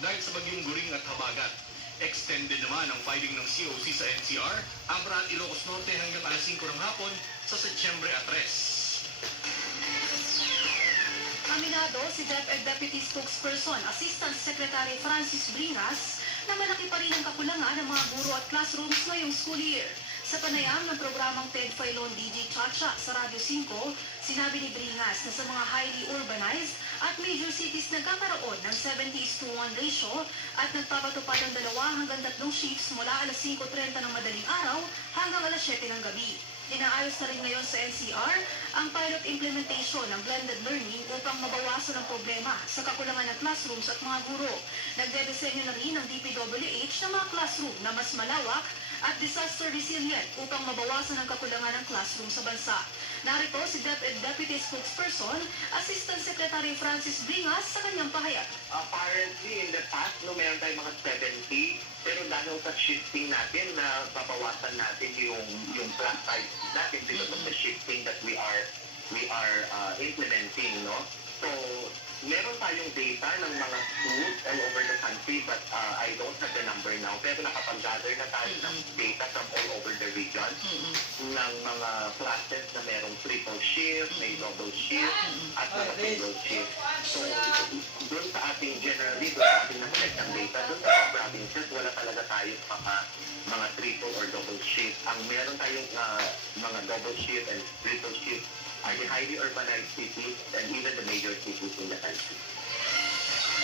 dahil sa bagyong Guring at Habagat. Extended naman ang filing ng COC sa NCR, Abra at Ilocos Norte hanggang alas 5 ng hapon sa Setyembre 3. Aminado si DepEd Deputy Spokesperson Assistant Secretary Francis Bringas na malaki pa rin ang kakulangan ng mga guro at classrooms ngayong school year. Sa panayam ng programang Ted Filon DJ Chacha sa Radyo 5, sinabi ni Bringas na sa mga highly urbanized at major cities nagkakaroon ng 70:1 ratio at nagpapatupad ng 2 hanggang 3 shifts mula alas 5:30 ng madaling araw hanggang alas 7 ng gabi. Inaayos na rin ngayon sa NCR ang pilot implementation ng blended learning upang mabawasan ang problema sa kakulangan ng classrooms at mga guro. Nagdedesenyo na rin ng DPWH ng mga classroom na mas malawak at disaster resilient upang mabawasan ang kakulangan ng classroom sa bansa. Narito si DepEd Deputy Spokesperson, Assistant Secretary Francis Bringas sa kanyang pahayag. Apparently, in the past, meron tayong mga 70, pero dahil sa shifting natin, na babawasan natin yung class size natin because of the shifting that we are implementing, no? So, meron tayong data ng mga schools all over the country, but I don't have the number now. Pero nakapag-gather na tayo ng data from all over the region ng mga classes na merong triple shift, may double shift, at mga single shift. So, doon sa ating generally, doon sa ating na-collect ng data, doon sa provinces, wala talaga tayo mga triple or double shift. Ang meron tayong mga double shift and triple shift are the highly urbanized cities and even the major cities in the country.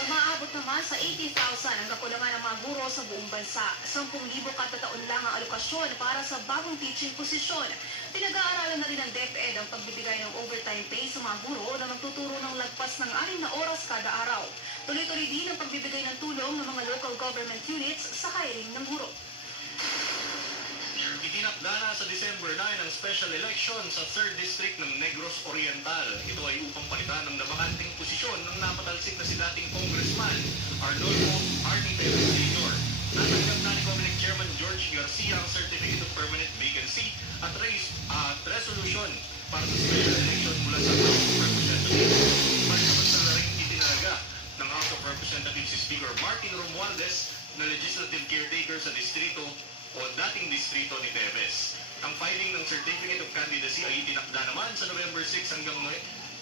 Umaabot naman sa 80,000 ang kakulangan ng mga guro sa buong bansa. 10,000 kada taon lang ang alokasyon para sa bagong teaching posisyon. Pinag-aaralan na rin ng DepEd ang pagbibigay ng overtime pay sa mga guro na magtuturo ng lagpas ng 6 na oras kada araw. Tuloy-tuloy din ang pagbibigay ng tulong ng mga local government units sa hiring ng guro. Itinakda na sa December 9 ang special election sa 3rd District ng Negros Oriental. Ito ay upang palitan ng nabakanting posisyon ng napatalsik na si dating Congressman Arnolfo Arnie Perez Sr. Natanggap na ni Comelec Chairman George Garcia ang Certificate of Permanent Vacancy at resolution para sa special election mula sa House of Representatives. Pansamantala rin itinaga ng House of Representatives si Speaker Martin Romualdez na legislative caretaker sa distrito o dating distrito ni Tevez. Ang filing ng Certificate of Candidacy ay itinakda naman sa November 6 hanggang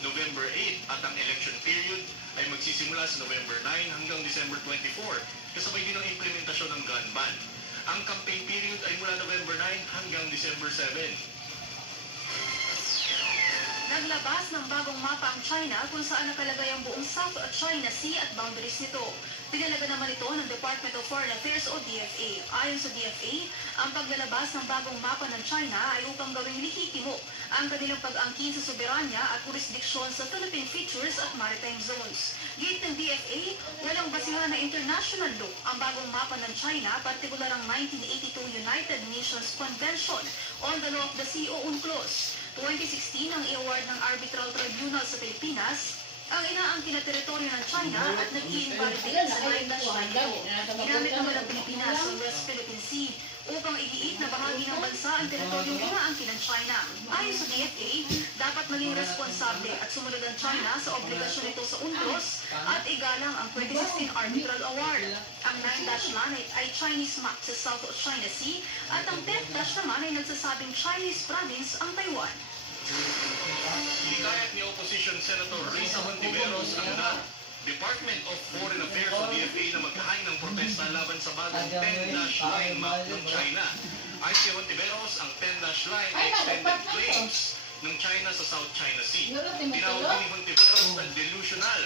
November 8 at ang election period ay magsisimula sa November 9 hanggang December 24, kasabay din ang implementasyon ng gun ban. Ang campaign period ay mula November 9 hanggang December 7. Naglabas ng bagong mapa ang China kung saan nakalagay ang buong South China Sea at boundaries nito. Pinalaga naman ito ng Department of Foreign Affairs o DFA. Ayon sa DFA, ang paglalabas ng bagong mapa ng China ay upang gawing lehitimo ang kanilang pag-angkin sa soberanya at jurisdiksyon sa Philippine Features at Maritime Zones. Gate ng DFA, walang basihan na international law ang bagong mapa ng China, partikular ang 1982 United Nations Convention on the Law of the Sea o UNCLOS. 2016 ang i-award ng Arbitral Tribunal sa Pilipinas ang inaangkin na teritoryo ng China at nag-i-invalidate sa 9-9 ito. Ginamit naman ng Pilipinas sa West Philippine Sea upang igiit na bahagi ng bansa ang teritoryong inaangkin ng China. Ayon sa DFA, dapat maging responsable at sumunod ang China sa obligasyon nito sa UNCLOS at igalang ang 2016 Arbitral Award. Ang 9-line ay Chinese map sa South China Sea at ang 10- naman ay nagsasabing Chinese province ang Taiwan. Hikayat ni Opposition Senator Risa Hontiveros ang Department of Foreign Affairs o DFA na maghahain ng protesta laban sa bagong 10-line map ng China. Ayon kay Hontiveros, ang 10-line ay extended claims ng China sa South China Sea. Tinawag din ni Hontiveros na delusional.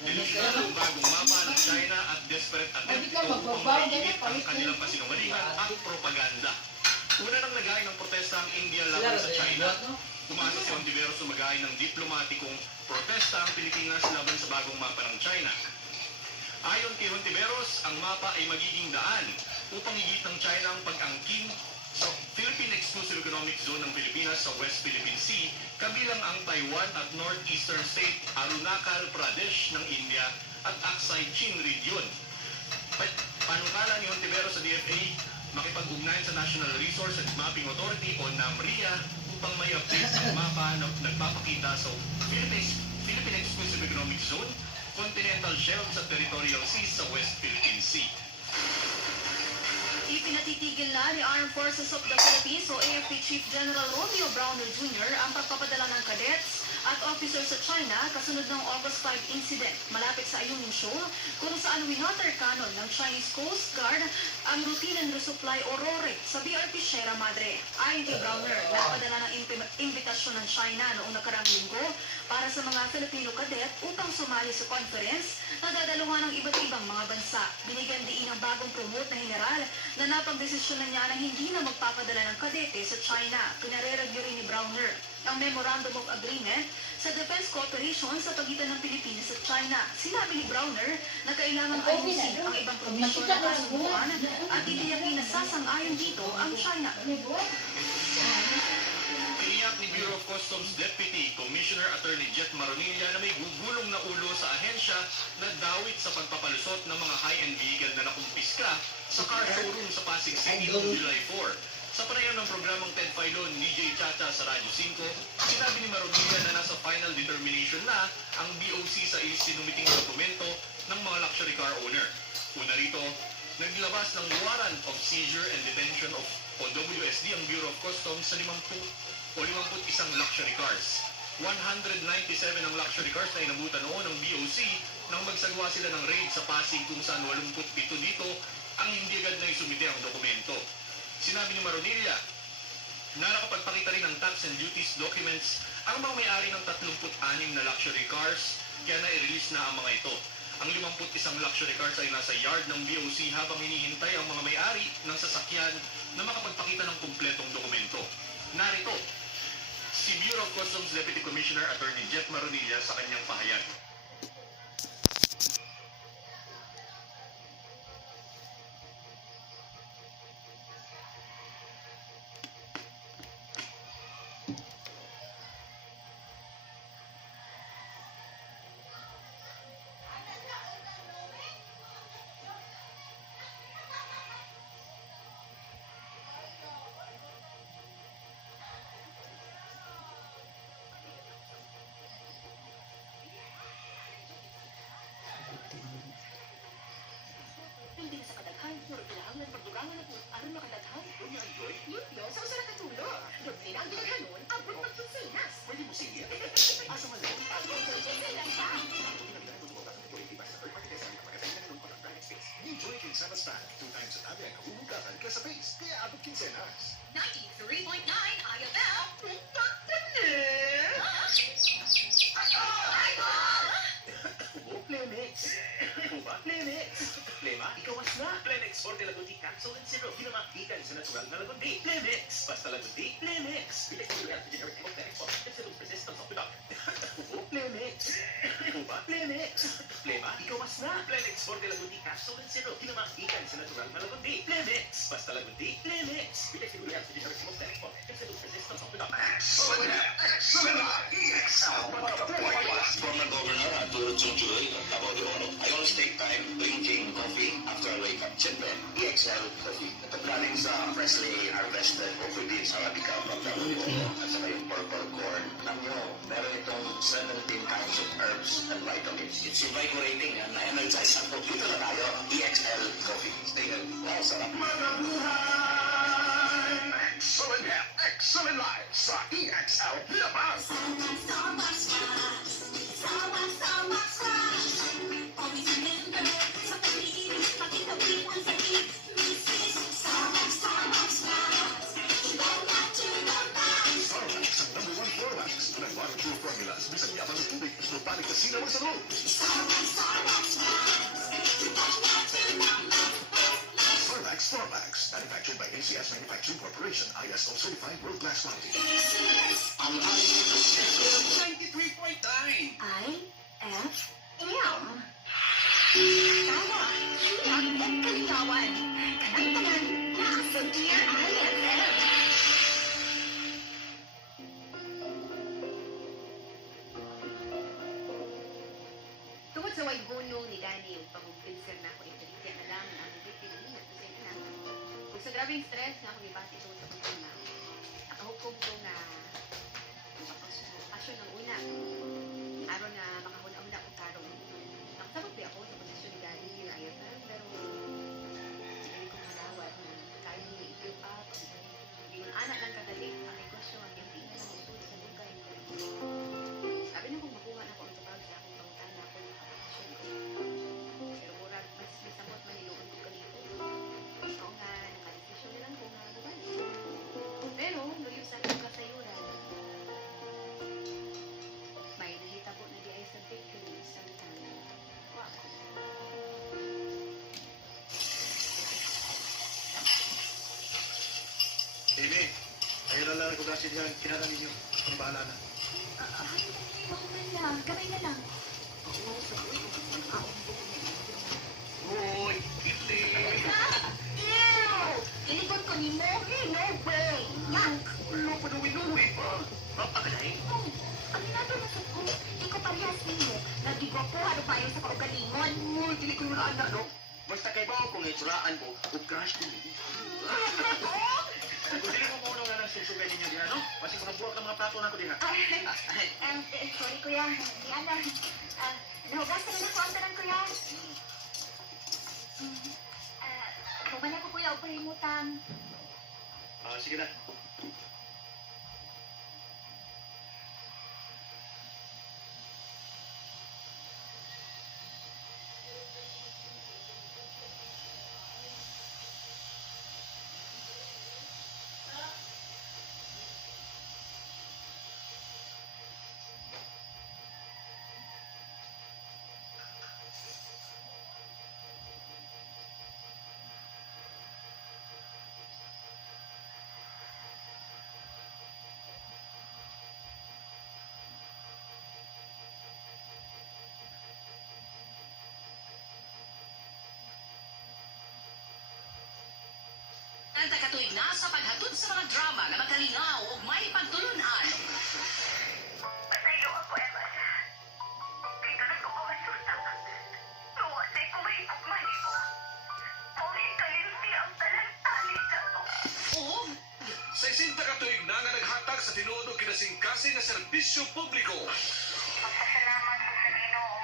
Delusional ang bagong mapa ng China at desperate attempt ito upang maiinit ang kanilang kasinungalingan at propaganda. Una nang naghain ng protesta ang India laban sa China. Umasa si Hontiveros na maghain ng diplomatikong protesta ang Pilipinas laban sa bagong mapa ng China. Ayon kay Hontiveros, ang mapa ay magiging daan upang higit ng China ang pag-angkin sa Philippine Exclusive Economic Zone ng Pilipinas sa West Philippine Sea, kabilang ang Taiwan at Northeastern State Arunachal Pradesh ng India at Aksai Chin Region. Panukala ni Hontiveros sa DFA, makipag-ugnayan sa National Resource and Mapping Authority o NAMRIA upang may update ang mapa na nagpapakita sa Philippine Exclusive Economic Zone, continental shelves at territorial seas sa West ni Armed Forces of the Philippines o AFP Chief General Romeo Browner Jr. ang pagpapadala ng cadets at officers sa China kasunod ng August 5 incident malapit sa Ayungin Shoal kung saan winotter cannon ng Chinese Coast Guard ang routine and resupply o RORE sa BRP Sierra Madre. Ayon kay Browner, napadala ng imbitasyon ng China noong nakarang linggo para sa mga Filipino cadet upang sumali sa conference na dadaluhan ng iba't ibang mga bansa. Binigyan diin ng bagong promote na general na napagdesisyon na niya na hindi na magpapadala ng kadete sa China. Pinare-review rin ni Browner ang Memorandum of Agreement sa defense cooperation sa pagitan ng Pilipinas at China. Sinabi ni Browner na kailangan ayusin ang ibang provision ng kasunduan at itiyakin na sasang-ayon dito ang China. Tiniyak ni Bureau of Customs Deputy Commissioner Attorney Jet Maronilla na may gugulong na ulo sa ahensya na dawit sa pagpapalusot ng mga high-end vehicle na nakumpiska sa car showroom sa Pasig City noong July 4. Sa panayam ng programang Ted Filon ni Jay Chacha sa Radyo 5, sinabi ni Maronilla na nasa final determination na ang BOC sa isinumiting dokumento ng mga luxury car owner. Una rito, naglabas ng warrant of seizure and detention of o WSD ang Bureau of Customs sa 51 luxury cars. 197 ang luxury cars na inabutan noon ng BOC nang magsagawa sila ng raid sa Pasig kung saan 87 dito ang hindi agad na isumite ang dokumento. Sinabi ni Maronilla na nakapagpakita rin ng tax and duties documents ang mga may-ari ng 36 na luxury cars kaya na-release na ang mga ito. Ang 51 luxury cars ay nasa yard ng BOC habang hinihintay ang mga may-ari ng sasakyan na makapagpakita ng kumpletong dokumento. Narito, si Bureau of Customs Deputy Commissioner Attorney Jet Maronilla sa kanyang pahayag. Hindi na sa kadaghan, pero kailangan pagdugangan na po aron makadaghan. Unya Joy? Yun, sa usa ra katulo. Yung nila ang ginaghanon, abot pa kinsinas. Pwede mo sige. Asa man lang? Abot pa kinsinas pa. New Joy Quincenas Pack. 2 times sa tabi ang kahuhugasan kesa face. Kaya abot quincenas. 93.9 IFL. Putak pa Plemix. Uba, Plemix. Plema, ikawas na. Plemix for the Lagundi Capsule and Syrup. Ginamagikan sa natural na Lagundi. Plemix. Basta Lagundi, Plemix. Bilis ko yan sa generic chemotherapy for absolute resistance of the doctor. Plemix. Uba, Plemix. Plema, ikawas na. Plemix for the Lagundi Capsule and Syrup. Ginamagikan sa natural na Lagundi. Plemix. Basta Lagundi, Plemix. Bilis ko yan sa generic chemotherapy for absolute resistance of the doctor. Excellent! EXL! Former Governor Arturo Chungchuloy about the Oro. I always take time drinking coffee after I wake up. Siyempre, EXL coffee. Ito galing sa freshly harvested coffee beans Arabica from the Oro at saka yung purple corn. Alam nyo, meron itong 17 kinds of herbs and vitamins. It's invigorating and na-energize ako. Dito na tayo, EXL coffee. Stay healthy. Wow, sarap. Excellent health, excellent life sa EXL Labas! Starbucks ang #1 Flormax. Nag-waterproof formulas, bisag yabang ng tubig, lupalik na sinaw sa loob. Starmax, manufactured by ACS Manufacturing Corporation, ISO certified world-class quality. 93.9! IFM. Tawa, hiyag at kalinawan. Kanang-tanan, nasa Dear IFM. Tungkol sa way gunong ni Danny, yung pag-concern na ako yung taliti ang alam na ang victim ni na sa anak. Kung sa grabing stress nga ako ibati tungkol sa problema, nakahukom ko na pasyon ng una. Aron na makahuna-una ko tarong. Nakasabot ba ako sa posisyon ni Danny yung IFM, pero hindi ko malawat na kaya niya i-give up klase diyan kinala ninyo. Ang bahala na. Gamay na lang. Uy, hindi. Ilikod ko ni mo. No way. Yank. Wala pa nuwi-nuwi pa. Papakalay. Aminado na sa ko. Di ko parehas ninyo. Nagigwapo ano pa yun sa kaugalingon. Uy, dili ko yung anak, no? Basta kay bao kung itsuraan ko, o crush ko ninyo. Kung dili mo muna nga ng susugan ninyo diha, no? Kasi kung nabuwag ang mga plato na ko diha. Sorry kuya. Di alam. Nahugasan na ko ang tanan kuya. Bumalik ko kuya o pahimutang. Sige na. Kanta katuig na sa paghatod sa mga drama na magkalinaw o may pagtulunan. Pasaylo ako, Evan. Dito na ko masusta. Luwa na ko mahigog mahigo. Puri kalimpi ang talantali sa to. O, Sa isinta katuig na nga naghatag sa tinuod og kinasingkasing nga serbisyo publiko. Magpasalamat ko sa Ginoo.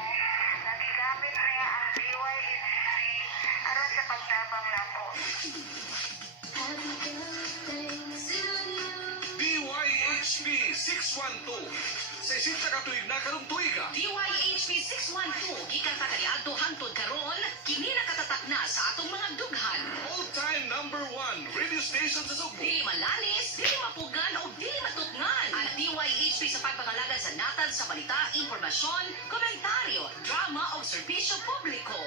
Nagigamit niya ang DYHC aron sa pagtabang nako. DYHP 612. Sa isinta katuig na karong tuiga. DYHP 612, gikan ta kaniadto hangtod karon, kini nakatatak na sa atong mga dughan. All-time #1 radio station sa Sugbo. Dili malalis, dili mapugan o dili matutngan. Ang DYHP sa pagpangalagad sa natad sa balita, impormasyon, komentaryo, drama o serbisyo publiko.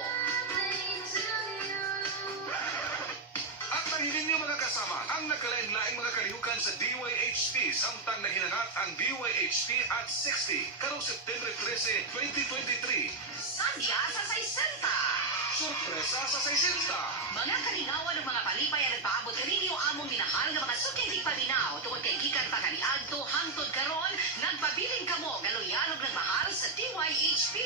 At nanghiling niyo mga kasama ang nakalain-laing mga kalihukan sa DYHP samtang nahinangat ang DYHP at 60 karong September 13, 2023. Sandya sa 60. Sorpresa sa 60. Mga kalinawan ng mga palipay ang nagpaabot kaninyo among minahal nga mga suking di paminaw tungod kay gikan pa kaniadto hangtod karon nagpabiling kamo nga loyalog nagmahal sa DYHP.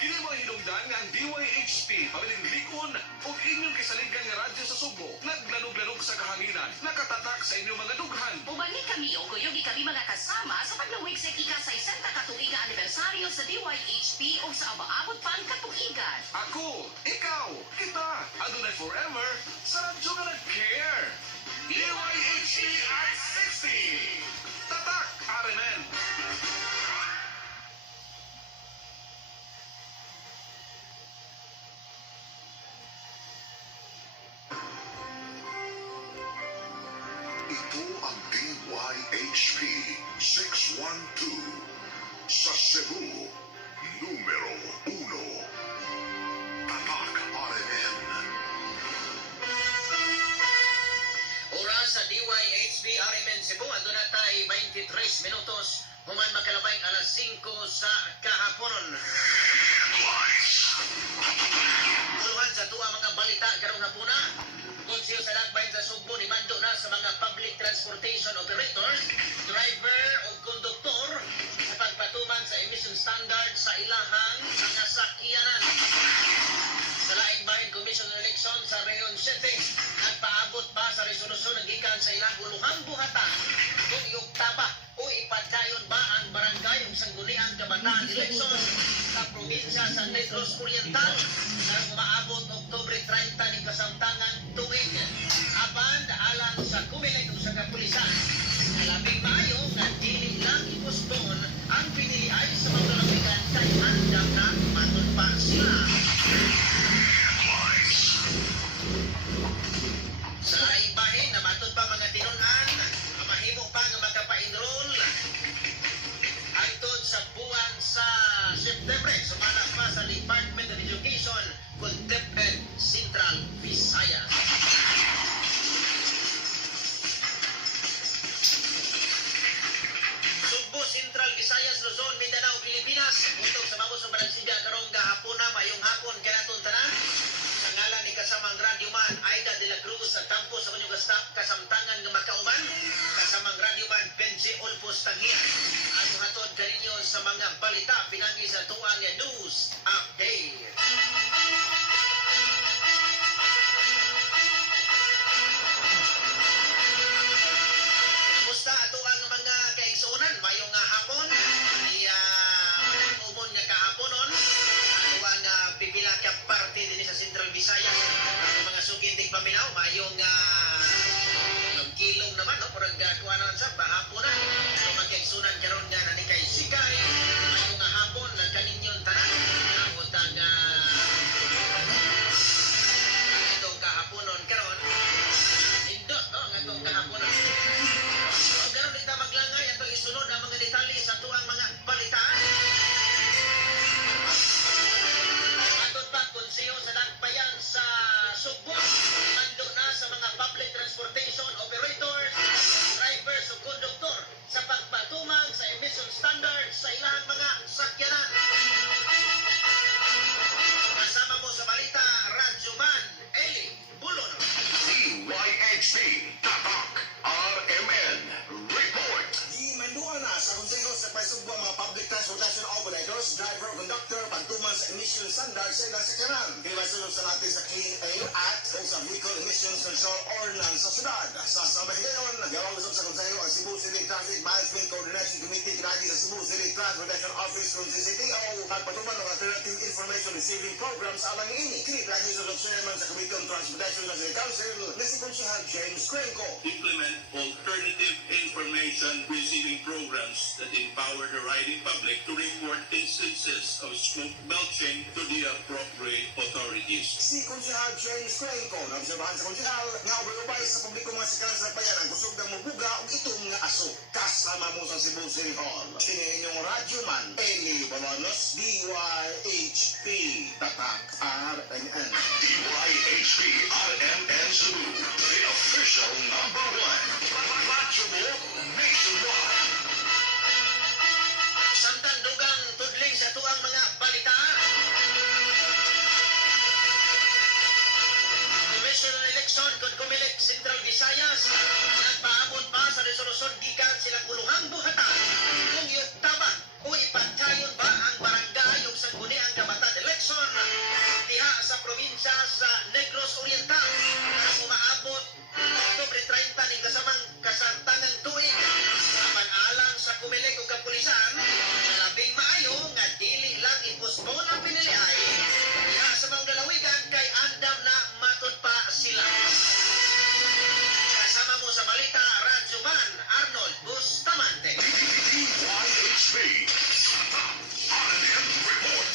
Kini mo hinungdan nga ang DYHP pabiling likon ug inyong kisaligan nga radyo sa Sugbo naglanog-lanog sa kahanginan nakatatak sa inyong mga dughan. Ubani kami o kuyogi kami mga kasama sa pagluwig sa ika-60 katuiga anibersaryo sa DYHP o sa abaabot pa ang katuigan. Ako, ikaw, kita, adunay forever sa radyo nga nag-care. DYHP at 60. Tatak, RMN. Ito ang DYHP 612 sa Cebu, numero 1. Tatak RMN. Oras sa DYHP RMN Cebu, aduna tay 23 minutos, human makalabay alas 5 sa kahaponon. Puluhan sa tuwa mga balita karong hapuna. Konsiyo sa Dagbay sa Sugbo ni mando na sa mga public transportation operators, driver o konduktor sa pagpatuman sa emission standard sa ilahang mga sakyanan. Sa laing bahin Commission on Election sa Rehiyon 7, nagpaabot pa sa resolusyon ng gikan sa ilang uluhang buhatan kung iuktaba o ipadayon ba ang barangay o sangguniang kabataan election sa probinsya sa Negros Oriental na umaabot Oktubre 30 ng kasamtangang tuig. Apan alang sa kumilig sa kapulisan, labing maayo na dili lang ipuston ang piniliay sa mga lalawigan kay andam na matulpa sila. Sa ibahin na matod pa mga tinunan, mahimo pa nga magkapa-enroll hangtod sa buwan sa September sumala pa sa Department of Education kung DepEd Central Visayas. Kauman, kasamang radyoman Benji Olpos Tagian. Ang hatod kaninyo sa mga balita pinagi sa tuwang news update. Musta ato ang mga kaigsuonan mayong hapon? Umon nga kahaponon. Ano ang pipila ka parte din sa Central Visayas. Ang mga sukid ng paminaw mayong kilong naman, no? Murag kuha naman sa bahapon na. So magkaigsunan karon nga na ni kay Sikay. Mayong hapon, nagkaninyon tanan. Amot ang itong kahaponon karon. Indot, no? Ang itong kahaponon. So karon dito maglangay atong isunod ang mga detalye sa tuang mga balitaan. Aton pa konseho sa Dagbayan sa Sugbo. Mando na sa mga public transportation operators, drivers o konduktor sa pagpatumang sa emission standards sa ilang mga sakyanan. Kasama mo sa balita, Radyoman Eli Bulon. DYHP Tatak RMN Report. Di manduan na sa konseho sa pagsugbo ang mga public transportation operators, driver o conductor pagtuman sa emission standards sa ilang sakyanan. Kinibasunod sa natin sa Clean Air Act o sa Vehicle Emissions Control Ordinance sa syudad. Sa samahigayon, nagawang usap sa konseho ang Cebu City Traffic Management Coordination Committee kinagi sa Cebu City Transportation Office kung CCTO pagpatuman ng Alternative Information Receiving Programs alang ini. Kinipilagi sa chairman sa Committee on Transportation ng City Council na si Konsehal James Crenco. Implement alternative information receiving programs that empower the riding public to report instances of smoke belching to the appropriate authorities. Si Konsehal James Crenco nagsabahan sa konsehal nga ubay-ubay sa publiko mga sikalan sa bayan ang kusog ng mubuga o itong nga aso. Kasama mo sa Cebu City Hall. Kini inyong radyoman Eli Bolanos, DYHP Tatak RMN. DYHP RMN Cebu, the official #1. Radyo mo nationwide. Samtang dugang tudling sa tuang mga balita. Commission on Election kung Comelec Central Visayas nagpaabot pa sa resolusyon gikan silang uluhang buhatan kung yugtaban o ipagtayon ba ang barangay o sangguniang kabatan election diha sa probinsya sa Negros Oriental na umaabot Oktubre 30 ni kasamang kasamtangang tuig apan alang sa Comelec o kapulisan sa labing maayo nga dili lang ipospon ang pinilihay diha sa mga lalawigan kay andam na matod pa sila. Kasama mo sa balita, Radyoman Arnold Bustamante. DYHP Tatak RMN Report.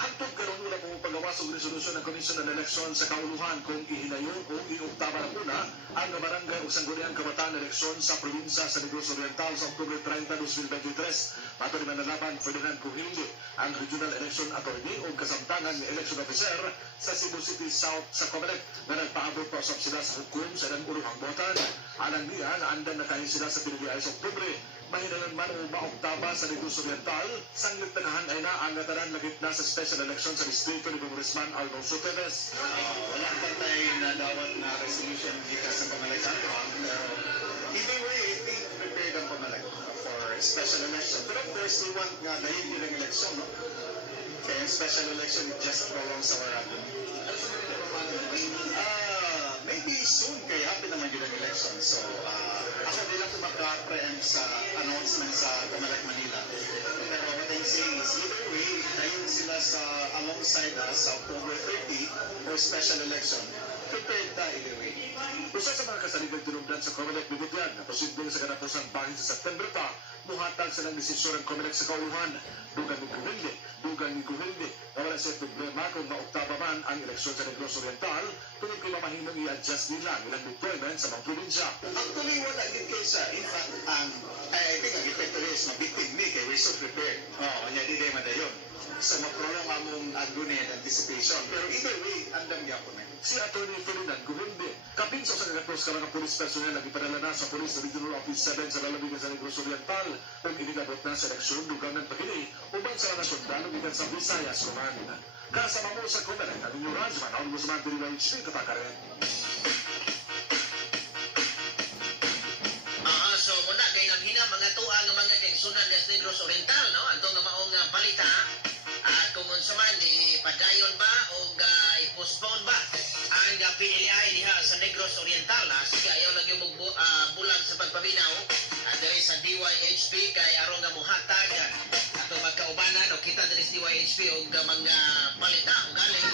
Hantod karon una kung pagawas og resolusyon ng Commission on Election sa kauluhan kung ihinayon o iugtaba na una ang barangay o sangguniang kabataan eleksyon sa probinsya sa Negros Oriental sa Oktubre 30, 2023. Pato ni Manalaban Ferdinand Cuhilde, ang Regional Election Attorney o kasamtangan ni Election Officer sa Cebu City South sa Comelec na nagpaabot pa usap sila sa hukom sa ilang uluhang botan. Alang niya na andan na kahin sila sa pinilihay sa Oktubre. Mahinayon man o maoktaba sa Negros Oriental, sanglit nagahan ay na ang natanan lagit na sa special election sa distrito ni Congressman Alonso Teves. Walang patay na dawat na resolution dito sa pamalakan. Pero either way, we prepared ang pamalag for special election. But of course, we want nga dahil yun ang election, no? Kaya special election just belongs sa Waragon. Maybe soon kay happy naman yun ang election. So, ako din lang maka-preempt sa announcement sa Comelec Manila. Pero what I'm saying is, either way, dahil sila sa alongside us sa October 30 for special election, prepared ta either way. Usa sa mga kasaligang tinubdan sa Comelec Bibutyan na posibleng sa ganapusang bahin sa September pa, muhatag sa ng desisyon ng Comelec sa kauluhan. Dugang ni Guhilde, na wala siya problema kung maoktaba man ang eleksyon sa Negros Oriental, kung kung mamahimong i-adjust nila ang ilang deployment sa mga probinsya. Actually, wala din kayo sa, in fact, I think ang epekto is mabitig ni kay we're so prepared. Kanya di day madayon. So, maprolong among agunin anticipation. Pero either way, andam gyapon na. Si Atty. Ferdinand Guhilde, kapinso sa kagatos ka mga polis personnel na ipadala na sa Police Regional Office 7 sa lalawigan sa Negros Oriental kung inilabot na sa eleksyon dugang ng pagini uban sa mga sundalo gikan sa Visayas Command. Kasama mo sa Comelec, ang inyong Radyoman, Alonso Bustamante, DYHP Tatak RMN. sunan des Negros Oriental, no? Ato nga maong balita. At kung unsa man ipadayon ba o i-postpone ba ang PLI diha sa Negros Oriental. Sige, ayaw lagi mo bulag sa pagpaminaw. Diri sa DYHP kay aron nga muhatag ato magkaubanan o kita diri sa DYHP o mga balita o galing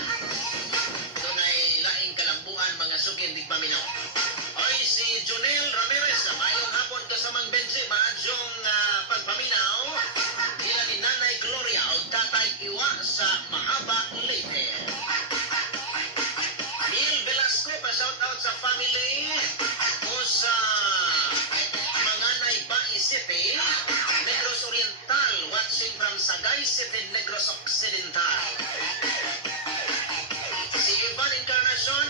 dunay laing kalambuan mga sugin di paminaw. Oy, si Junel Ramirez, mayong hapon kasamang Benji, maadyong pagpaminaw nila ni Nanay Gloria o Tatay Iwa sa Mahaba, Leyte. Neil Velasco, pa-shoutout sa family o sa Manganay Bai City, Negros Oriental, watching from Sagay City, Negros Occidental. Si Ivan Encarnacion,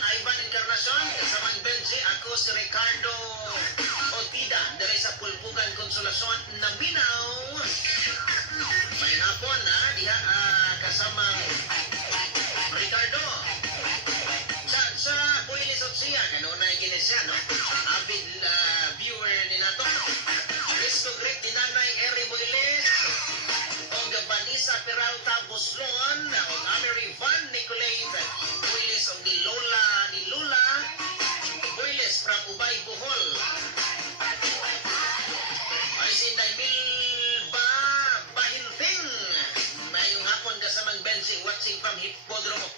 kasamang Benji, ako si Ricardo Otida, dari sa Pulpugan Konsolasyon, Naminaw. May hapon diha kasamang Ricardo. Sa Buenos Aires, kanunay gini siya, no? Avid viewer ni nato. Disco Great ni Nanay Eri Builis, o Vanessa Peralta Buslon, o Amery Van Nicolait Builis, o ni Lula Builis from Ubay, Bohol. Ay si Milba Bahinting, mayong hapon kasamang Benji, watching from Hippodromo.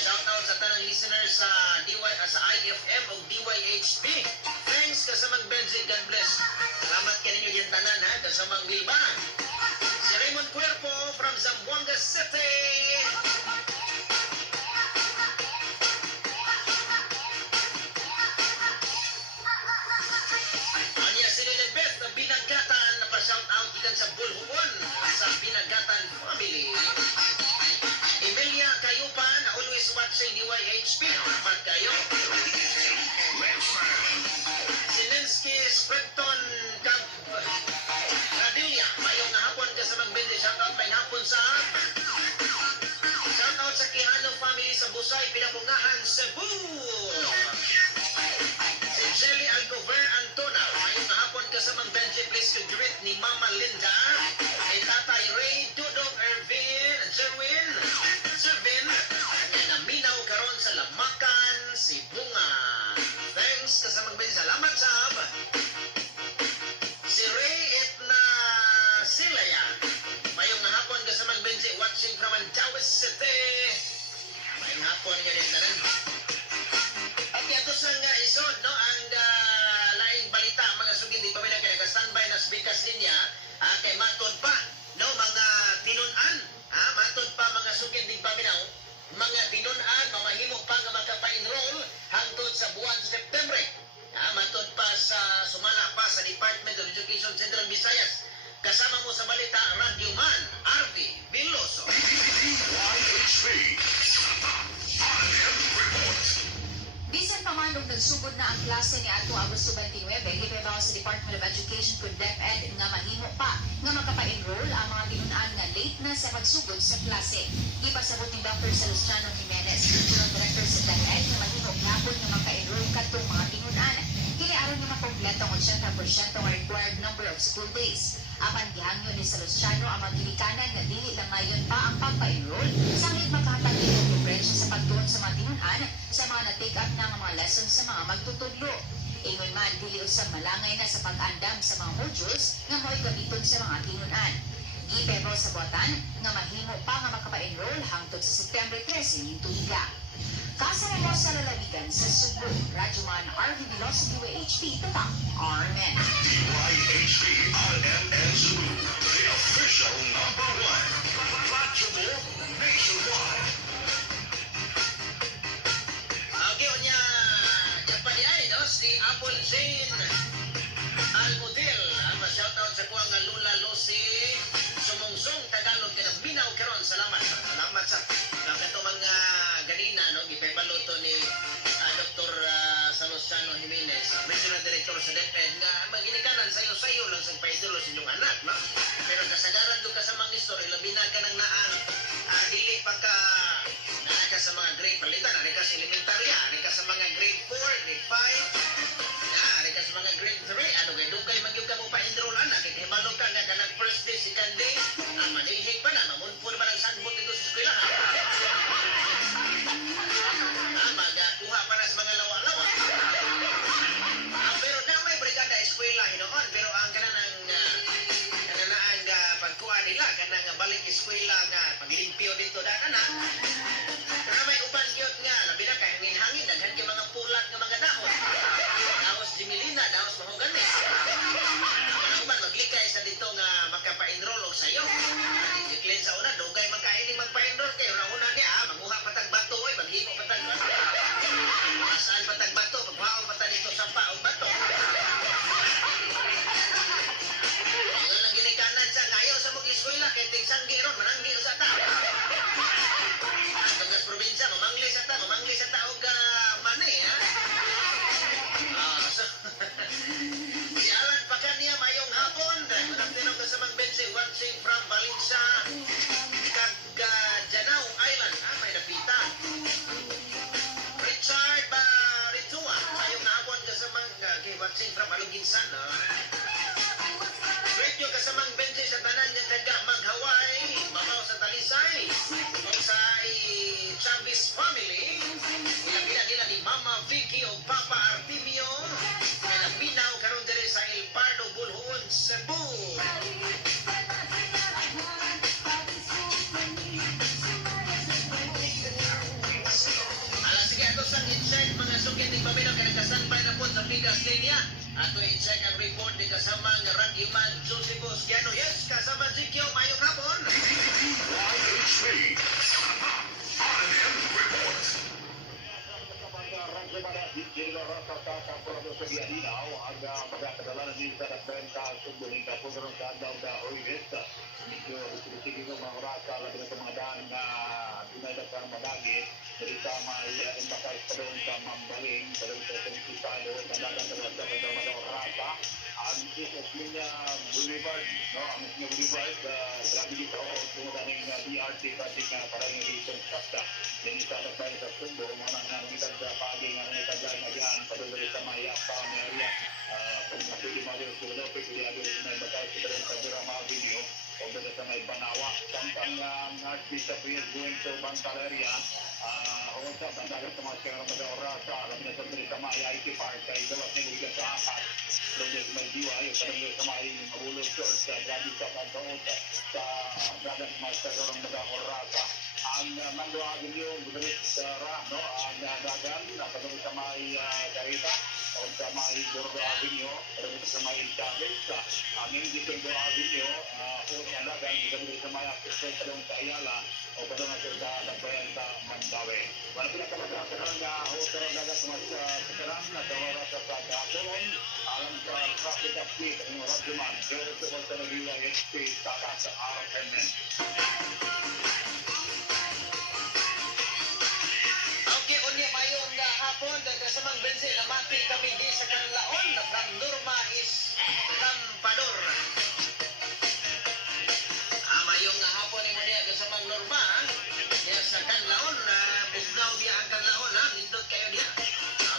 Shoutout sa tanang listeners sa IFM o DYHP. Thanks kasamang Benji, God bless. Salamat kaninyo yung tanan kasamang Milba. Si Raymond Cuerpo from Zamboanga City. Anya sila ni Beth na Binagatan na pa-shoutout ikan sa Bulhuon sa Binagatan family. Emilia Kayupan, always watching DYHP. Dapat kayo. Sinensky Sprinton Cab Radilla, mayong hapon ka sa Magbindi. Shoutout may hapon sa shoutout sa Quijano family sa Busay, Pinapungahan, Cebu. Si Jelly Alcover Antona, mayong hapon ka sa Magbindi. Please to greet ni Mama Linda, kay Tatay Ray, Tudong Ervin, Jervin, na naminaw karon sa Lamakan, si Bunga. Thanks ka sa Magbindi. Salamat, Sab. Si Ray Etna Silaya, mayong hapon ka sa Magbindi, watching from Anjawes City. Mayong hapon nyo din na rin. At yato sa nga isod, no, ang laing balita, mga sugin, di pa may nagka-standby na speakers niya, kay matod pa, no, mga tinunan, matod pa mga sugin, di pa minaw, mga tinunan, mamahimo pa nga magkapa-enroll hangtod sa buwan sa September. Matod pa sa sumala pa sa Department of Education Central Visayas. Kasama mo sa balita, Radio Man, RV Veloso. DYHP Report. Bisan pa man nung nagsugod na ang klase ni Ato Agosto 29, gipabaw sa Department of Education kung DepEd nga mahimo pa nga makapa-enroll ang mga tinunan nga late na sa pagsugod sa klase. Ipasabot ni Dr. Salustiano Jimenez, Regional Director sa DepEd, nga mahimo gapon nga maka-enroll kadtong mga tinunan. Kini aron nga makompleto ang 80% nga required number of school days. Apan gihangyo ni Salustiano ang mga ginikanan nga dili lang ngayon pa ang pagpa-enroll sanglit makahatag ng diferensya sa pagtuon sa mga tinunan sa mga na-take up na mga lessons sa mga magtutudlo. Ingon man, dili usab malangay na sa pag-andam sa mga modules nga mo'y gamiton sa mga tinunan. Gipebro sa buwatan nga mahimo pa nga makapa-enroll hangtod sa September 13 ning tuiga. Kasama mo sa lalawigan sa Cebu, Radyoman RV Veloso DYHP, tatak RMN. DYHP RMN Cebu, the official #1. Radyo mo nationwide. Okay, onya, pa di ay, no? Si Apple Jane Almudil, ma-shoutout sa kuwang Lula Losi Sumungsong Tagalog, ka minaw karon. Salamat sa ito mga ganina, no? Gipebaluto ni Dr. Salustiano Jimenez, Regional Director sa DepEd, nga maginikanan sayo lang sa paidolo sa inyong anak, no? Pero kasagaran doon ka sa mga history, labi na ka ng naan, dili pa ka sa mga grade palitan, ari ka sa elementarya, ari ka sa mga grade 4, grade 5, ari ka sa mga grade 3, ano kay dugay magyug ka mo pa-enroll anak, kay himalo ka nga kanang ginsan. Great nyo kasamang Benji sa tanan nga taga mag-Hawaii, mabaw sa Talisay, o sa Chavez family. Ilapila nila ni Mama Vicky o Papa Artemio. Kaya nagminaw karon diri sa El Pardo, Bulhoon, Cebu. Sige, ato sang i-check mga sukyan ni Paminaw kaya nagkasanbay na po sa Pigas Linya. Ato i-check ang report ni kasamang Radyoman Josephus Kiano. Yes, kasama Zikyo, mayong hapon. YHP R&M Report. Medyo sige ko mga orasa labi na mga daan na dinadasang madagi dari sa may embakay pa doon sa Mambaling pa doon sa Sentisado sa dagat na sa mga orasa ang Jesus niya Boulevard no ang niya Boulevard grabe dito kung daning BRT pati na parang dito sa din sa dagat sa Sumbo mga nangitan sa pagi nga nagtagay na diyan pa doon sa may town area kung mapili mo yung sulo pili agad na embakay sa doon sa Burama Avenue o doon sa may Banawa samtang artist sa Puyos going to Bantal area o sa bandagat sa mga kaya mga orasa alam na sa sa may IT Park kay gawas ni Lugas sa apat doon sa may diwa yung parang sa may Mabulo Church sa grabe sa pagkaot sa dagat master ng mga orasa ang manduagin yung budalit sa no ang dagan na pagdating sa may Garita o sa may Bordo Avenue pagdating sa may Chavez ang hindi Bordo Avenue o ang dagan pagdating sa may access sa Ayala o pagdating sa Dabayan sa Mandaue. Wala sila kalagasan nga o karoon dagat sa karan na tawara sa Kakoron alam sa traffic update ng Radyoman pero sa YHP tata sa RMN. Hapon, nagkasamang Benzi, namati kami di sa Kanlaon, from Norma is Campador. Mayong hapon ni mo diya kasamang Norma, diya sa Kanlaon, bugnaw diya ang Kanlaon, nindot kayo diya.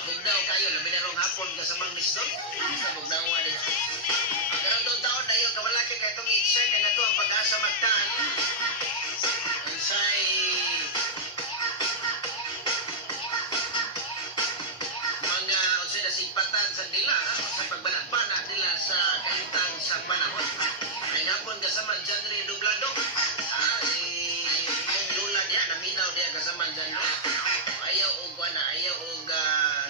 Bugnaw kayo, labi na rong hapon kasamang Nisdon, sa bugnaw diya. Karoon doon taon na yung kamalaki kayo itong i-check, na ito ang pag-asa magtan. Unsay sipatan sa nila sa pagbanat-bana nila sa kalitan sa panahon. Ay hapon kasama Janry Dublado. Yung lula niya, naminaw niya kasama Janry. Ayaw og wala, ayaw og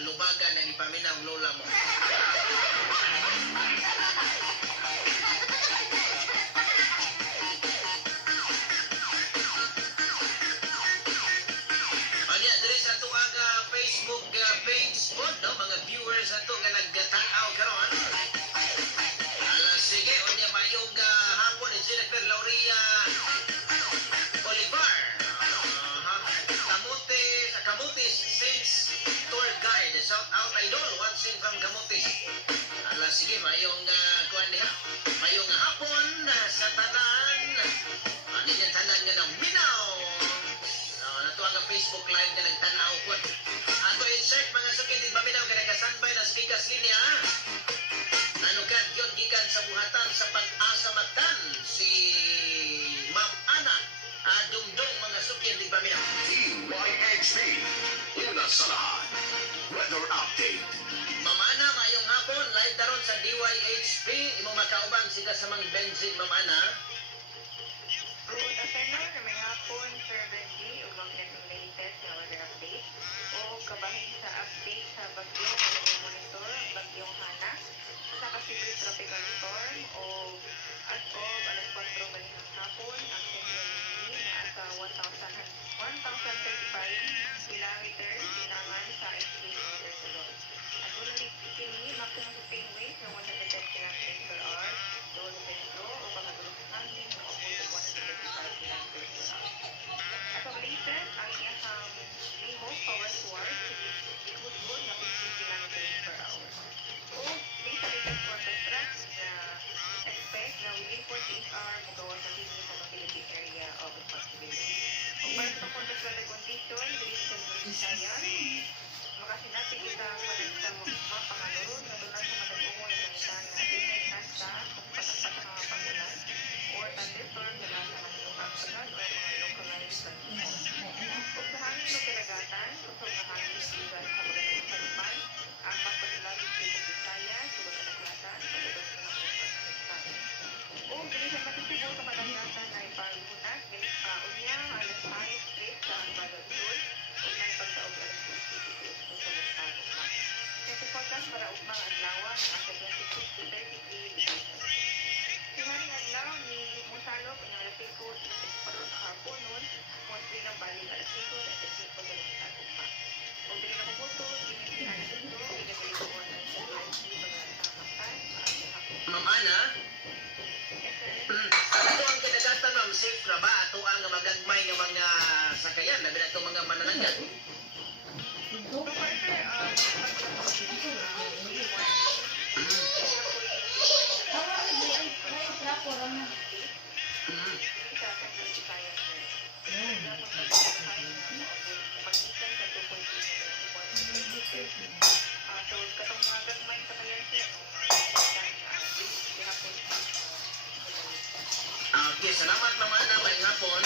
lubagan na ipaminaw ang lula mo. Facebook page mo, no? Mga viewers ato nga nagtanaw karon. Sige, onya mayong hapon ni Jennifer Lauria Olivar. Kamutis Saints Tour Guide. Shout out idol watching from Kamutis. Sige, mayong kuan diha. Mayong hapon sa tanan. Ganyan tanan nga ng Minaw. Nato ang Facebook live nga nagtanaw ko. Ato i-check mga sukid di Paminaw kay nagasanbay na Pigas Linya. Nanukad yun gikan sa buhatan sa pag-asa magtan si Ma'am Ana Dumdong mga sukid di Paminaw. DYHP una sa lahat. Weather update. Ma'am Ana, mayong hapon live daron sa DYHP imong makauban si kasamang Benji Ma'am Ana. Good afternoon, may hapon Sir Benji, umang netong latest na weather update o kabahin sa update sa bagyo na monitor ang bagyong Hana sa Pacific Tropical Storm o as of alas 4 galing ng hapon ang sentro na asa 1,035 kilometers bilangan sa extreme weather zone. At mula ni kini, maximum sustained winds ng 110 km per hour doon sa sentro o pagkaguluhan mga adlaw ng asa 26 to 33 degrees. Tinaring adlaw ni Musalop ang alas 5 para sa hapon nun, mostly ng balik alas 5 at 5 pa ganun sa tugma. Kung dili na mabuto, hindi alas 5, igatili ko ng IT mga sa makan, sa hapon. Ma'am Ana, ano ang kinagatan, ma'am? Safe na ba? Ato ang magagmay ng mga sakayan, labi na itong mga mananagat. Okay, salamat Ma'am Ana, may hapon.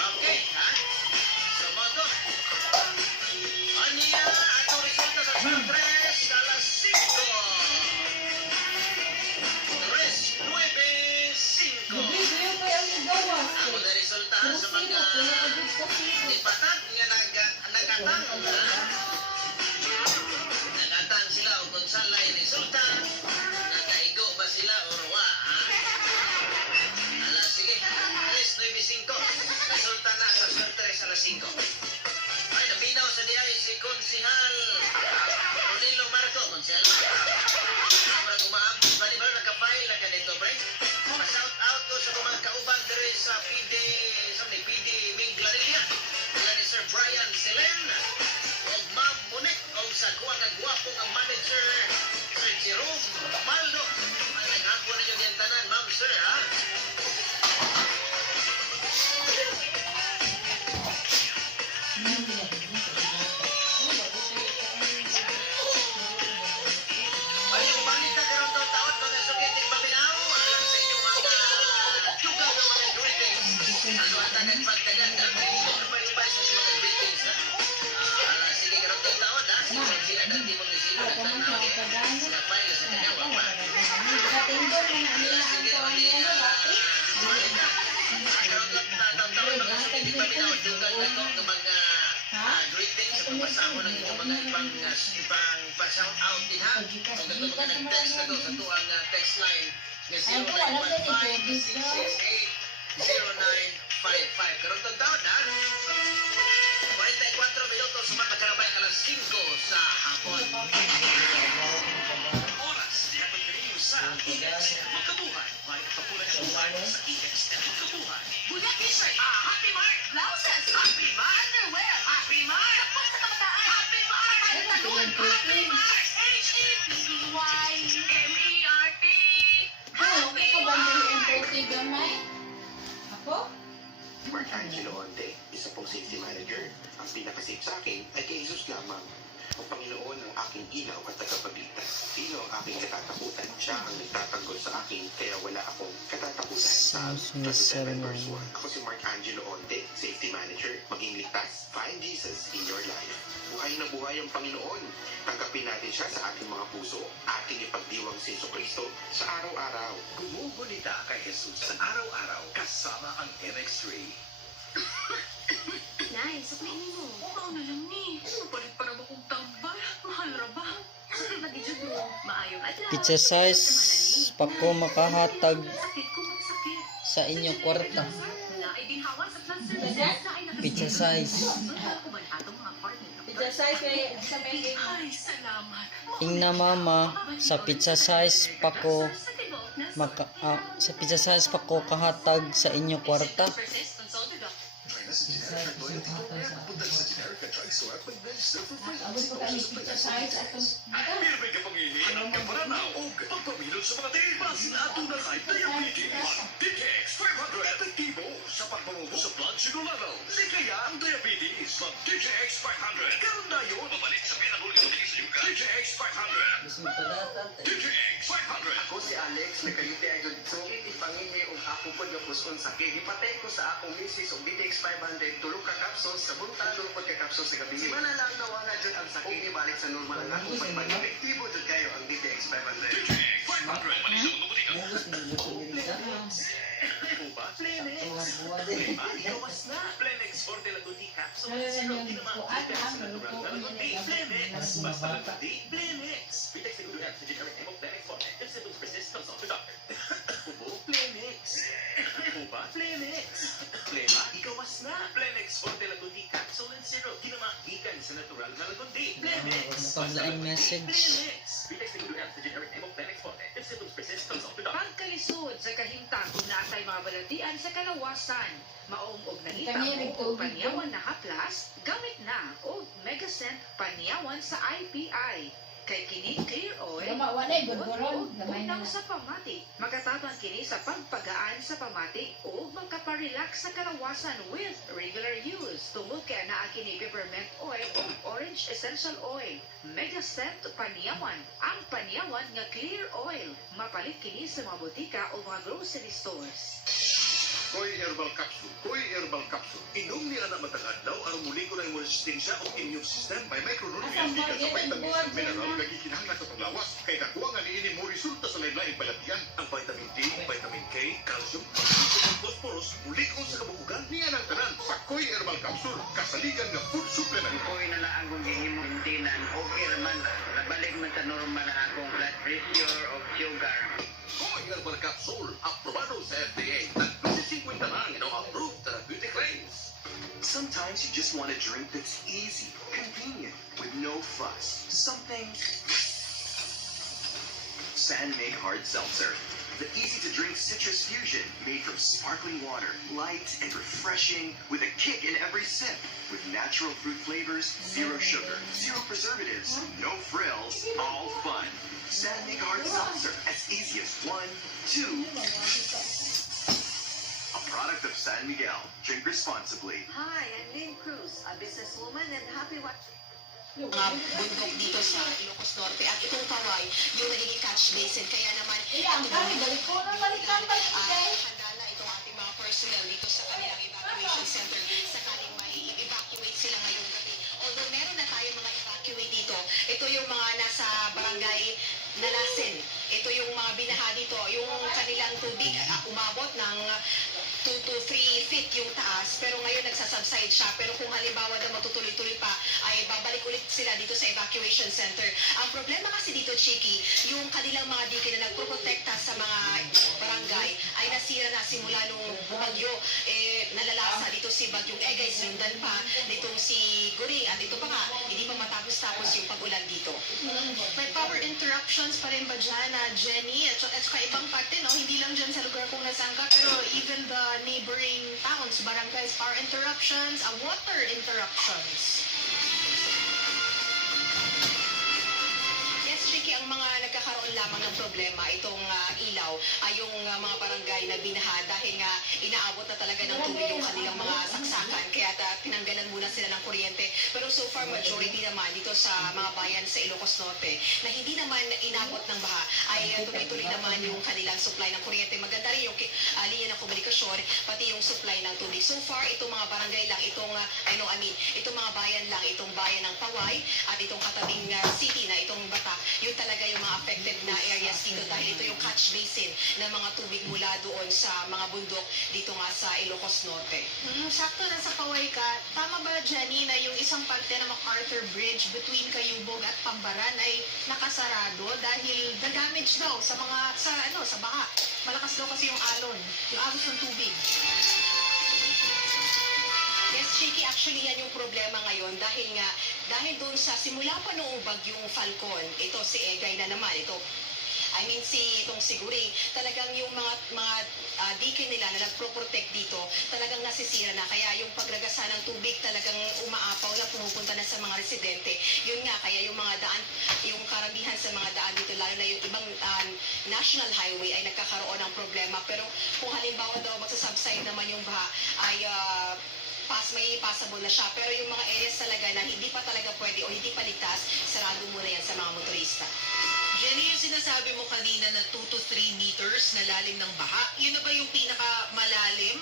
Okay, ha? So, moto. Aniya, ato resulta sa Santres, alas 5. 3-9-5. Ako na resulta sa mga ipatag nga nagatang. Nagatang sila o kung saan lang resulta. Nakaigo ba sila o rawa, ha? Alas, sige. 3-9-5. Resulta na sa Santres, alas 5. Ay, nabinaw sa diay si Konsihal Rodilo Marco, Konsihal. Parang umaabot, bali-bali nagka-file na ganito, pre. Ma-shout out ko sa mga kauban dere sa PD Minglaria. Wala ni Sir Brian Selen. O Ma'am Monique. O sa kuha nga guwapo nga manager, Sir Jerome Maldo. Ang hapon ninyo yung tanan, Ma'am Sir, ha? Ayun, balik ka karoon taon, mga sukitig paminaw. Alang sa inyong mga tugaw ng mga greetings. Ano ang tagang pagtagan? Ibay-ibay sa inyong mga greetings, ha? Alang, sige karoon taon, ha? Sila dati mo sino na tanaw. Sila pa sa kanya, wapa. Sige, balik ka. Karoon taon, mga sukitig paminaw. Tugaw na ito ng mga greetings sa pagbasa ko ng inyong mga ibang pa-shout out din, ha? Kung gato mga nag-text na to sa tuwang text line na 0915-668-0955. Karoon to taon, ha? 44 minutos sumakarabay alas 5 sa hapon. Oras, diyan magkarinyo sa EXL Magkabuhay. May kapulan ng buhay sa EXL Magkabuhay. Budak t-shirt, Happy Mart. Blouses, Happy Mart. Underwear, Happy Mart. Kapag sa kabataan, Happy Mart. Talon, Happy Mart. H-E-P-P-Y-M-E-R-T. Happy Mart. Mark Angelo Onte, isa pong safety manager. Ang pinakasafe sa akin ay kay Jesus lamang. Ang Panginoon ang aking ilaw at tagapagligtas. Sino ang aking katatakutan? Siya ang nagtatanggol sa akin, kaya wala akong katatakutan. Psalm 27:1. Ako si Mark Angelo Onte, safety manager. Maging ligtas. Find Jesus in your life. Buhay na buhay ang Panginoon. Tanggapin natin siya sa ating mga puso. Ating ipagdiwang si Jesucristo sa araw-araw. Gumugunita kay Jesus sa araw-araw kasama ang MX3. Nay, suklainin mo. Oo na lang ni. Palit para ba kong tambal? Mahal ra ba? Sakit lagi dyan mo. Maayong adlaw. Pizza size pa ko makahatag Sakit ko magsakit. sa inyong kwarta. Wala ay dinhawa sa flood services na ay nakasakit. Pizza size. Pizza size ay salamat. Ingna mama, sa pizza size pa ko sa pizza size pa ko kahatag sa inyong kwarta. Sa generic punta sa generic at drugstore at mag-register for free. Pirmi ka panghihinap ka para na o pagpamilot sa mga tibas na ato na kahit diabetes. DKX 500 epektibo sa pagpamubo sa blood sugar level. Ligaya ang diabetes. Mag DKX 500. Karoon na yun. Babalik sa pinakuli ko sa yuga. DKX 500. DKX 500. Ako si Alex, nagkayuti ay dito. Ipangini o ako po yung puson sakit. Ipatay ko sa akong misis o DTX 500. Tulog ka kapsos sa bunta, tulog ka kapsos sa gabi. Simana lang nawala dyan ang sakit. Ibalik sa normal ang akong pagpag. Epektibo dyan kayo ang DTX 500. DKX 500. Malis ang mabutika. Plenex. Gawas na. Plenex Plemex Forte Lagundi Capsule Zero Kinamagikan sa natural na Lagundi. Plemex. Basta Lagundi, Plemex. Pitex seguridad sa generic name of Plemex Forte. If symptoms persist, consult your doctor. Ubo, Plemex. Uba, Plemex. Plema, ikawas na. Plemex Forte Lagundi Capsule and Zero Kinamagikan sa natural na Lagundi. Plemex. Pag-line message. Plemex. Pitex seguridad sa generic name of Plemex Forte. If symptoms persist, consult your doctor. Pagkalisod sa kahimtang kung naatay mga balatian sa kalawasan, maong og nangita o panyawan na haplas, gamit na o Megacent panyawan sa IPI. Kay kini clear oil, unang sa pamati. Makatabang kini sa pagpagaan sa pamati o magkaparelax sa kalawasan with regular use. Tungod kay anaa kini peppermint oil o orange essential oil. Megacent panyawan. Ang panyawan nga clear oil. Mapalit kini sa mga butika o mga grocery stores. Koy Herbal Capsule. Koy Herbal Capsule. Inom ni anak matang adlaw aron muli ko na imong resistensya o immune system may micronutrients gikan sa vitamins ug mineral nga gikinahanglan sa paglawas. Kay nakuha nga niini mo resulta sa lain-laing balatian. Ang vitamin D, vitamin K, calcium, magnesium ug phosphorus muli ko sa kabubugan niya ng tanan sa Koy Herbal Capsule. Kasaligan nga food supplement. Koy na lang akong gihimong hintinan. Okay naman na. Nabalik man sa normal na akong blood pressure o sugar. Koy Herbal Capsule. Aprobado sa FDA. Nag-50 lang no approved therapeutic claims. Sometimes you just want a drink that's easy, convenient, with no fuss. Something San Mig Hard Seltzer. The easy-to-drink citrus fusion made from sparkling water, light and refreshing, with a kick in every sip. With natural fruit flavors, zero sugar, zero preservatives, no frills, all fun. San Mig Hard Seltzer, as easy as 1, 2. A product of San Miguel. Drink responsibly. Hi, I'm Lynn Cruz, a businesswoman and happy watching. Mga bundok dito sa Ilocos Norte at itong Paway, yung nagiging catch basin. Kaya naman, handa na itong ating mga personnel dito sa kanilang evacuation center sakaling may evacuate sila ngayong gabi. Although meron na tayo mga evacuate dito, ito yung mga nasa barangay Nalasin. Ito yung mga binaha dito, yung kanilang tubig umabot ng 2 to 3 feet yung taas, pero ngayon nagsasubside siya. Pero kung halimbawa na matutuloy-tuloy pa, ay babalik ulit sila dito sa evacuation center. Ang problema kasi dito, Chiki, yung kanilang mga dike na nagproprotekta sa mga barangay ay nasira na simula nung bagyo. Nalalasa dito si Bagyong Egay, sinundan pa nitong si Guring, at ito pa nga, hindi pa matapos-tapos yung pag-ulan dito. May power interruptions pa rin ba dyan, Jenny? At saka ibang parte, no? Hindi lang dyan sa lugar kung nasaan ka, pero even the neighboring towns, barangays, power interruptions, water interruptions. Yes, Ricky, ang mga nagkakaroon lamang ng problema, itong ilaw, ay yung mga barangay na binaha dahil nga inaabot na talaga ng tubig yung kanilang mga saksakan, kaya tinanggalan muna sila ng kuryente. Pero so far, majority naman dito sa mga bayan sa Ilocos Norte na hindi naman inabot ng baha, ay tuloy-tuloy naman yung kanilang supply ng kuryente. Maganda rin yung linya ng komunikasyon, pati yung supply ng tubig. So far, itong mga barangay lang, itong mga bayan lang, itong bayan ng Paway at itong katabing city na itong Bata, yun talaga yung mga affected na areas dito dahil ito yung catch basin ng mga tubig mula doon sa mga bundok dito nga sa Ilocos Norte. Sakto na sa Paway ka, tama ba, Jenny, na yung isang parte ng MacArthur Bridge between Kayubog at Pambaran ay nakasarado dahil na-damage daw sa baha. Malakas daw kasi yung agos ng tubig. Yes, Chiki, actually yan yung problema ngayon dahil doon sa simula pa noong bagyong Falcon, ito si Egay na naman, itong Siguring, talagang yung mga dike nila na nagpro-protect dito, talagang nasisira na. Kaya yung pagragasa ng tubig talagang umaapaw na pumupunta na sa mga residente. Yun nga, kaya yung mga daan, yung karamihan sa mga daan dito, lalo na yung ibang national highway ay nagkakaroon ng problema. Pero kung halimbawa daw magsasubside naman yung baha, ay may passable na siya. Pero yung mga areas talaga na hindi pa talaga pwede o hindi pa ligtas, sarado muna yan sa mga motorista. Jenny, yung sinasabi mo kanina na 2 to 3 meters na lalim ng baha, yun na ba yung pinakamalalim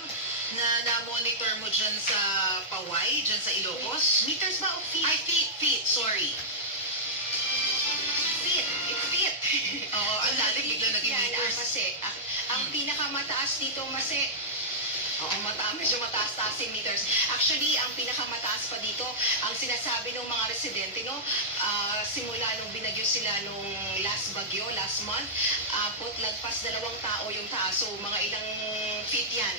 na na-monitor mo dyan sa Paway, dyan sa Ilocos? Meters ba o feet? Ay, feet, sorry. It's feet. Oo, ang lalim, bigla naging meters. Ang pinakamataas dito, medyo mataas-taas tutuusin meters. Actually, ang pinakamataas pa dito, ang sinasabi ng mga residente, no, simula nung binagyo sila nung last bagyo, last month, lagpas 2 tao yung taas. So, mga ilang feet yan.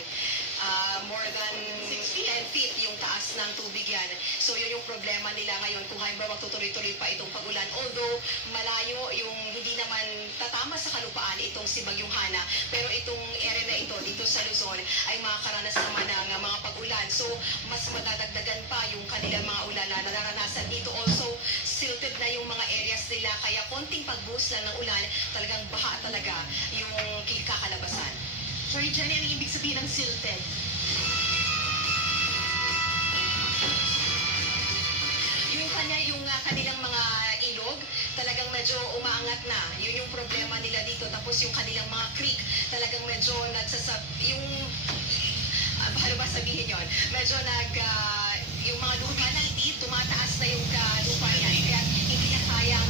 More than 10 feet yung taas ng tubig yan. So, yun yung problema nila ngayon kung halimbawa magtutuloy-tuloy pa itong pagulan. Although, malayo yung hindi naman tatama sa kalupaan itong si Bagyong Hana. Pero itong area na ito, dito sa Luzon, ay makakaranas naman ng mga pag-ulan. So, mas madadagdagan pa yung kanilang mga ulan na nararanasan dito. Also, silted na yung mga areas nila. Kaya konting pagbuhos lang ng ulan, talagang baha talaga yung kakalabasan. Sorry, Jenny, ano ibig sabihin ng silted? Yung kanilang mga ilog, talagang medyo umaangat na. Yun yung problema nila dito. Tapos yung kanilang mga creek, talagang medyo yung, paano ba sabihin yun? Medyo yung mga lupa na hindi, tumataas na yung lupa niya. Kaya hindi na kayang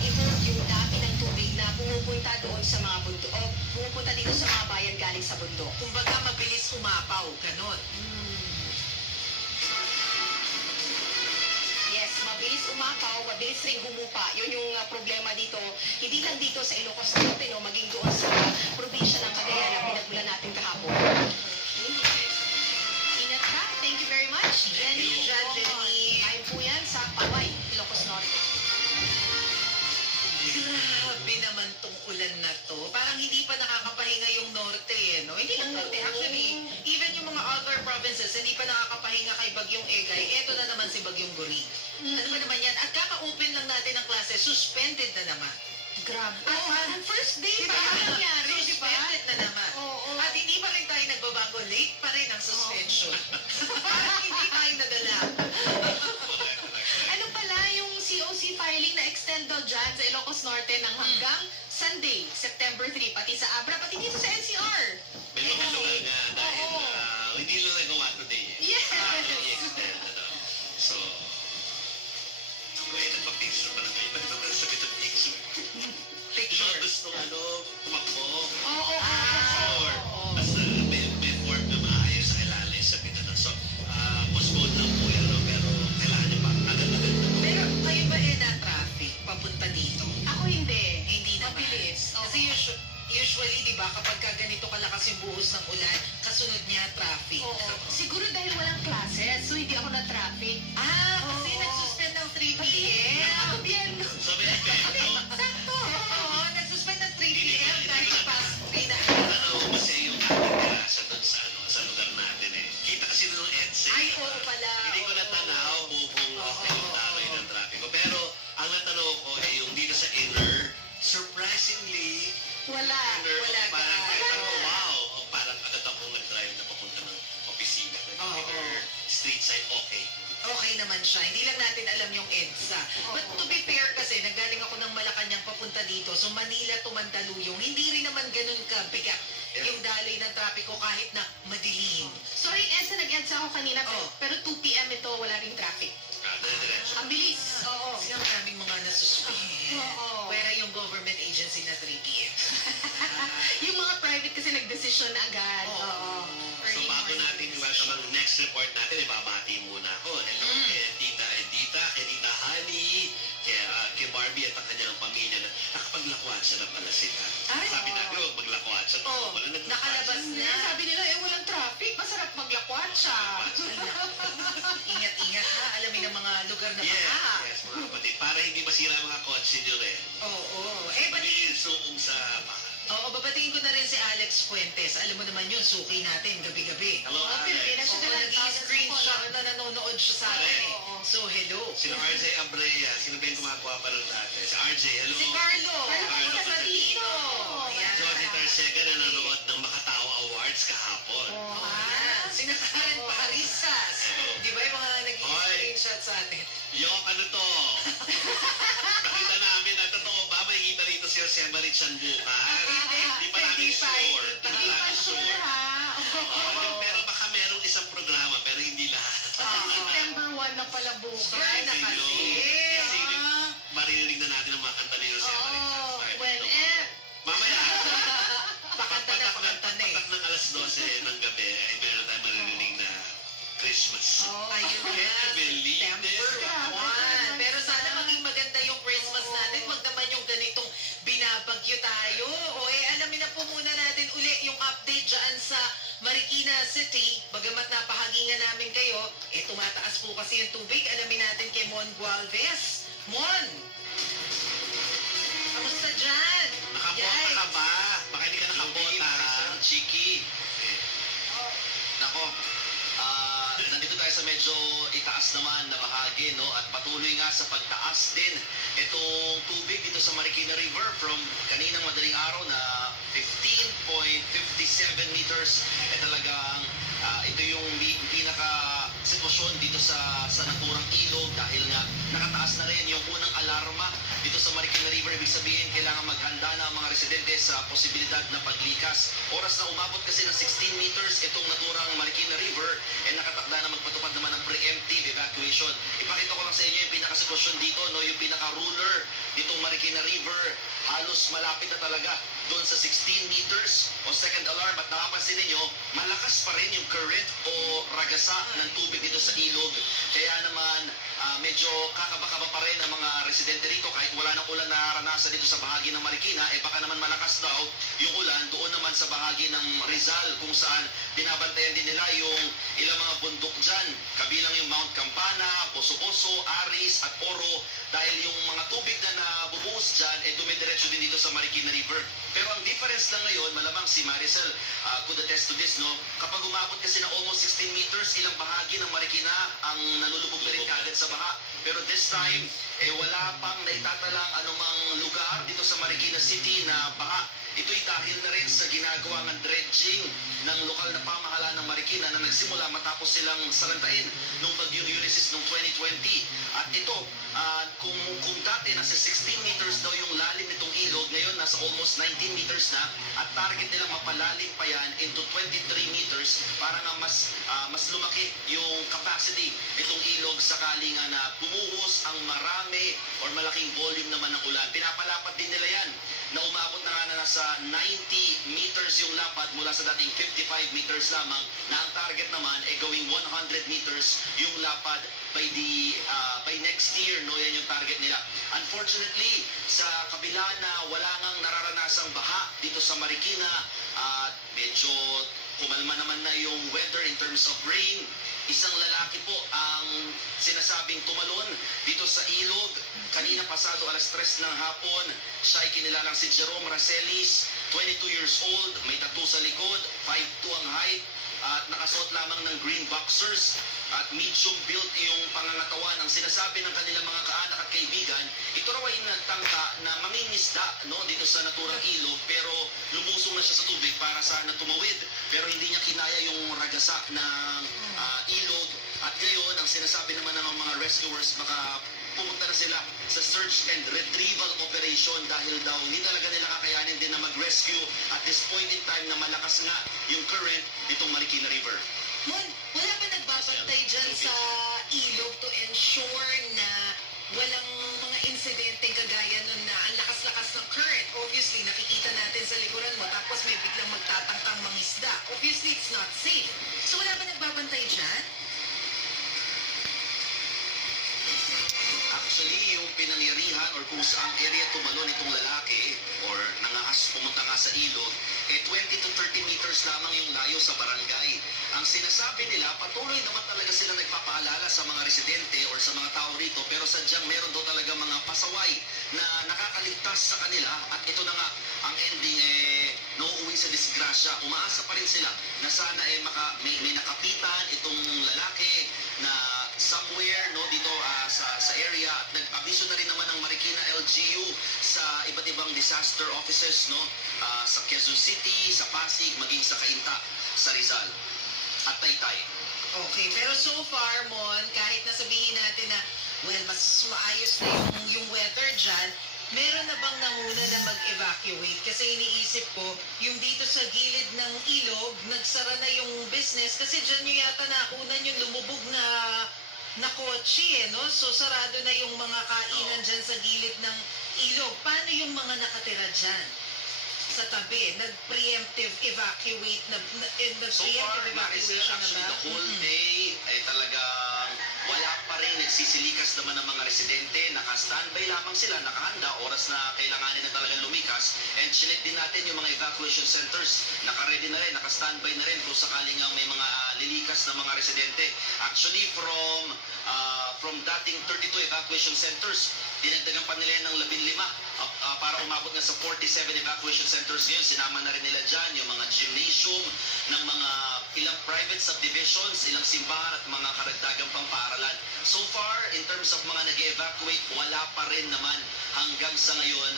i-hold yung dami ng tubig na pumupunta doon sa mga bundok, o pumupunta dito sa mga bayan galing sa bundok. Kumbaga, mabilis umapaw, ganon. Yes, mabilis umapaw, mabilis rin humupa. Yun yung problema dito. Hindi lang dito sa Ilocos Norte, no, maging doon sa probinsya ng Cagayan na pinagmulan natin kahapon. Ingat ka. Thank you very much, Jenny. Jenny. Ay po yan sa Paway, Ilocos Norte. Grabe naman tong ulan na to. Parang hindi pa nakakapahinga yung norte, eh, no? Hindi lang norte. Actually, even yung mga other provinces, hindi pa nakakapahinga kay Bagyong Egay. Eto na naman si Bagyong Guri. Ano ba naman yan? At kaka-open lang natin ng klase, suspended na naman. Grabe. First day Diba? pa lang nangyari, di ba? Suspended na naman. At hindi pa rin tayo nagbabago. Late pa rin ang suspension. Parang hindi tayo nadala. Ano pala yung COC filing na extend daw dyan sa Ilocos Norte ng hanggang Sunday, September 3, pati sa Abra, pati dito sa NCR. May mga lugar nga dahil hindi lang nagawa today. Yes! I-extend, ano. So, ako ay nagpa-picture pa lang kayo. Ba't naman sabi ng picture? Picture? Gusto tumakbo. Oo. Picture. Basta may form na maayos sa ilalim sa pita ng so, postpone lang po yan, pero kailangan niyo pa agad-agad. Pero kayo ba na-traffic papunta dito? Ako hindi. Hindi naman. Mabilis. Kasi usually, di ba, kapag ganito kalakas yung buhos ng ulan, kasunod niya traffic. Oo. Siguro dahil walang classes, so hindi ako na-traffic. Kasi nag-suspend ng 3 p.m. Ako bien. Sabi niya kayo, Sakto! Oo, nag-suspend ng 3 p.m. dahil past 3 na. kasi yung ating klasa doon sa lugar natin eh. Kita kasi nung EDSA. Ay, oo pala. Hindi ko natanaw buong yung taroy ng trapiko. Pero ang natanaw ko ay yung dito sa inner, surprisingly, Wala. Parang wow, parang agad ako nag-drive na papunta ng opisina. Street side, okay. Okay naman siya. Hindi lang natin alam yung EDSA. But to be fair kasi, nanggaling ako ng Malacanang papunta dito. So Manila to Mandaluyong, hindi rin naman ganun kabigat yung daloy ng trapiko kahit na madilim. Sorry, nag-EDSA ako kanina, pero 2 p.m. ito, wala ring traffic. Diretso. Ang bilis. Oo. Kasi ang daming mga nasuspend. Oo. Pwera yung government agency na 3 p.m. Yung mga private kasi nag-decision agad. Oo. So bago natin i-welcome ang next report natin, ibabati muna ako. Hello kay Tita Edita, kay Tita Honey, kay Barbie at ang kanyang pamilya na nakapaglakwat siya na pala sila. Sabi natin, huwag maglakwat siya. Wala Nakalabas na. Sabi nila, walang traffic. Masarap maglakwat siya. Ingat-ingat ha. Alamin ang mga lugar na Yes, baka. yes, mga kapatid. Para hindi masira ang mga kotse nyo rin. Oo. Pagiging suong sa bahay. Oo, babatingin ko na rin si Alex Fuentes. Alam mo naman yun, suki natin gabi-gabi. Hello, Alex. Pilipinas siya Oo, nag-screenshot na nanonood siya sa akin. So, hello. Sino RJ Abrea? Sino ba yung gumagawa pa ng dati? Si RJ, hello. Si Carlo. Carlo Casalino. Ayan. Johnny Tarcega na nanonood ng Makatao Awards kahapon. Sina Karen Parisas. Di ba yung mga nag-screenshot sa atin? Yok, ano to? Nakita namin na totoo ba makikita rito si Jose Marichan bukas? Hindi pa namin sure. Hindi pa namin sure. Pero baka merong isang programa pero hindi lahat. September 1 na pala bukas. Sure na kasi. Kasi maririnig na natin ang mga kanta ni Jose Marichan. Well, Mamaya, Pakanta na. patak ng alas 12 ng gabi ay meron tayong maririnig na tumataas po kasi yung tubig. Alamin natin kay Mon Gualvez. Mon! Kamusta dyan? Nakabota ka ba? Baka hindi ka nakabota, ha? Chiki. Nako, nandito tayo sa medyo itaas naman na bahagi, no? At patuloy nga sa pagtaas din itong tubig dito sa Marikina River from kaninang madaling araw na 15.57 meters. Talagang ito yung pinaka sitwasyon dito sa naturang ilog dahil nga nakataas na rin yung unang alarma dito sa Marikina River. Ibig sabihin, kailangan maghanda na ang mga residente sa posibilidad na paglikas. Oras na umabot kasi ng 16 meters itong naturang Marikina River, nakatakda na magpatupad naman ng preemptive evacuation. Ipakita ko lang sa inyo yung pinakasitwasyon dito, no? Yung pinaka-ruler ditong Marikina River, halos malapit na talaga doon sa 16 meters o second alarm. At nakapansin ninyo, malakas pa rin yung current o ragasa ng tubig dito sa ilog. Kaya naman, medyo kakaba-kaba pa rin ang mga residente rito kahit wala nang ulan na naranasan dito sa bahagi ng Marikina. Baka naman malakas daw yung ulan doon naman sa bahagi ng Rizal kung saan binabantayan din nila yung ilang mga bundok dyan. Kabilang yung Mount Campana, Poso-Poso, Aris at Oro dahil yung mga tubig na nabubuhos dyan dumidiretso din dito sa Marikina River. Pero ang difference lang ngayon, malamang si Maricel could attest to this, no? Kapag umabot kasi na almost 16 meters, ilang bahagi ng Marikina ang nalulubog na rin kagad sa baha. Pero this time, wala pang naitatalang anumang lugar dito sa Marikina City na baha. Ito'y dahil na rin sa ginagawa ng dredging ng lokal na pamahalaan ng Marikina na nagsimula matapos silang salantain nung bagyong Ulysses noong 2020. At ito, kung dati nasa 16 meters daw yung lalim nitong ilog, ngayon nasa almost 19 meters na at target nilang mapalalim pa yan into 23 meters para nga mas lumaki yung capacity nitong ilog sakali nga na bumuhos ang marami or malaking volume naman ng ulan. Pinapalapat din nila yan na umabot na nga na nasa 90 meters yung lapad mula sa dating 55 meters lamang, na ang target naman ay gawing 100 meters yung lapad by next year, no? Yan yung target nila. Unfortunately, sa kabila na wala ngang nararanasang baha dito sa Marikina at medyo kumalma naman na yung weather in terms of rain, isang lalaki po ang sinasabing tumalon dito sa ilog. Kanina pasado alas 3 ng hapon, siya ay kinilalang si Jerome Racelis, 22 years old, may tattoo sa likod, 5'2" ang height, at nakasuot lamang ng green boxers at medium built yung pangangatawan. Ang sinasabi ng kanilang mga kaanak at kaibigan, ito raw ay nagtangka na mangingisda, no, dito sa naturang ilog, pero lumusong na siya sa tubig para sana tumawid. Pero hindi niya kinaya yung ragasa ng ilog. At ngayon, ang sinasabi naman ng mga rescuers, baka pumunta na sila sa search and retrieval operation dahil daw hindi talaga nila kakayanin din na mag-rescue at this point in time na malakas nga yung current nitong Marikina River. Mon, wala ba nagbabantay dyan sa ilog to ensure na walang mga insidente kagaya nun na ang lakas-lakas ng current? Obviously, nakikita natin sa likuran mo, tapos may biglang magtatangkang mangisda. Obviously, it's not safe. So wala ba nagbabantay dyan? Actually, yung pinangyarihan or kung saan area tumalon itong lalaki or nangangas pumunta nga sa ilog, 20 to 30 meters lamang yung layo sa barangay. Ang sinasabi nila, patuloy naman talaga sila nagpapaalala sa mga residente or sa mga tao rito, pero sadyang meron daw talaga mga pasaway na nakakaligtas sa kanila at ito na nga, ang ending nauuwi sa disgrasya. Umaasa pa rin sila na sana may nakapitan itong lalaki na somewhere, no, dito sa area, at nag-abiso na rin naman ng Marikina LGU sa iba't ibang disaster offices, no, sa Quezon City, sa Pasig, maging sa Cainta, sa Rizal at Taytay. Okay, pero so far, Mon, kahit nasabihin natin na, well, mas maayos na yung weather dyan, meron na bang nanguna na mag-evacuate? Kasi iniisip ko, yung dito sa gilid ng ilog, nagsara na yung business kasi dyan yung yata nakunan yung lumubog na kotse, no? So, sarado na yung mga kainan dyan sa gilid ng ilog. Paano yung mga nakatira dyan? Sa tabi, nag-preemptive evacuate na So far, Maricel, actually the whole day ay talagang wala pa rin nagsisilikas naman ng mga residente, naka-standby lamang sila, nakahanda, oras na kailanganin na talagang lumikas. And chinek din natin yung mga evacuation centers, naka-ready na rin, naka-standby na rin kung sakaling nga may mga lilikas na mga residente. Actually, from dating 32 evacuation centers, dinagdagan pa nila yan ng 15 para umabot nga sa 47 evacuation centers ngayon. Sinama na rin nila dyan yung mga gymnasium ng mga ilang private subdivisions, ilang simbahan at mga karagdagang pang-paaralan. So far, in terms of mga nag-evacuate, wala pa rin naman hanggang sa ngayon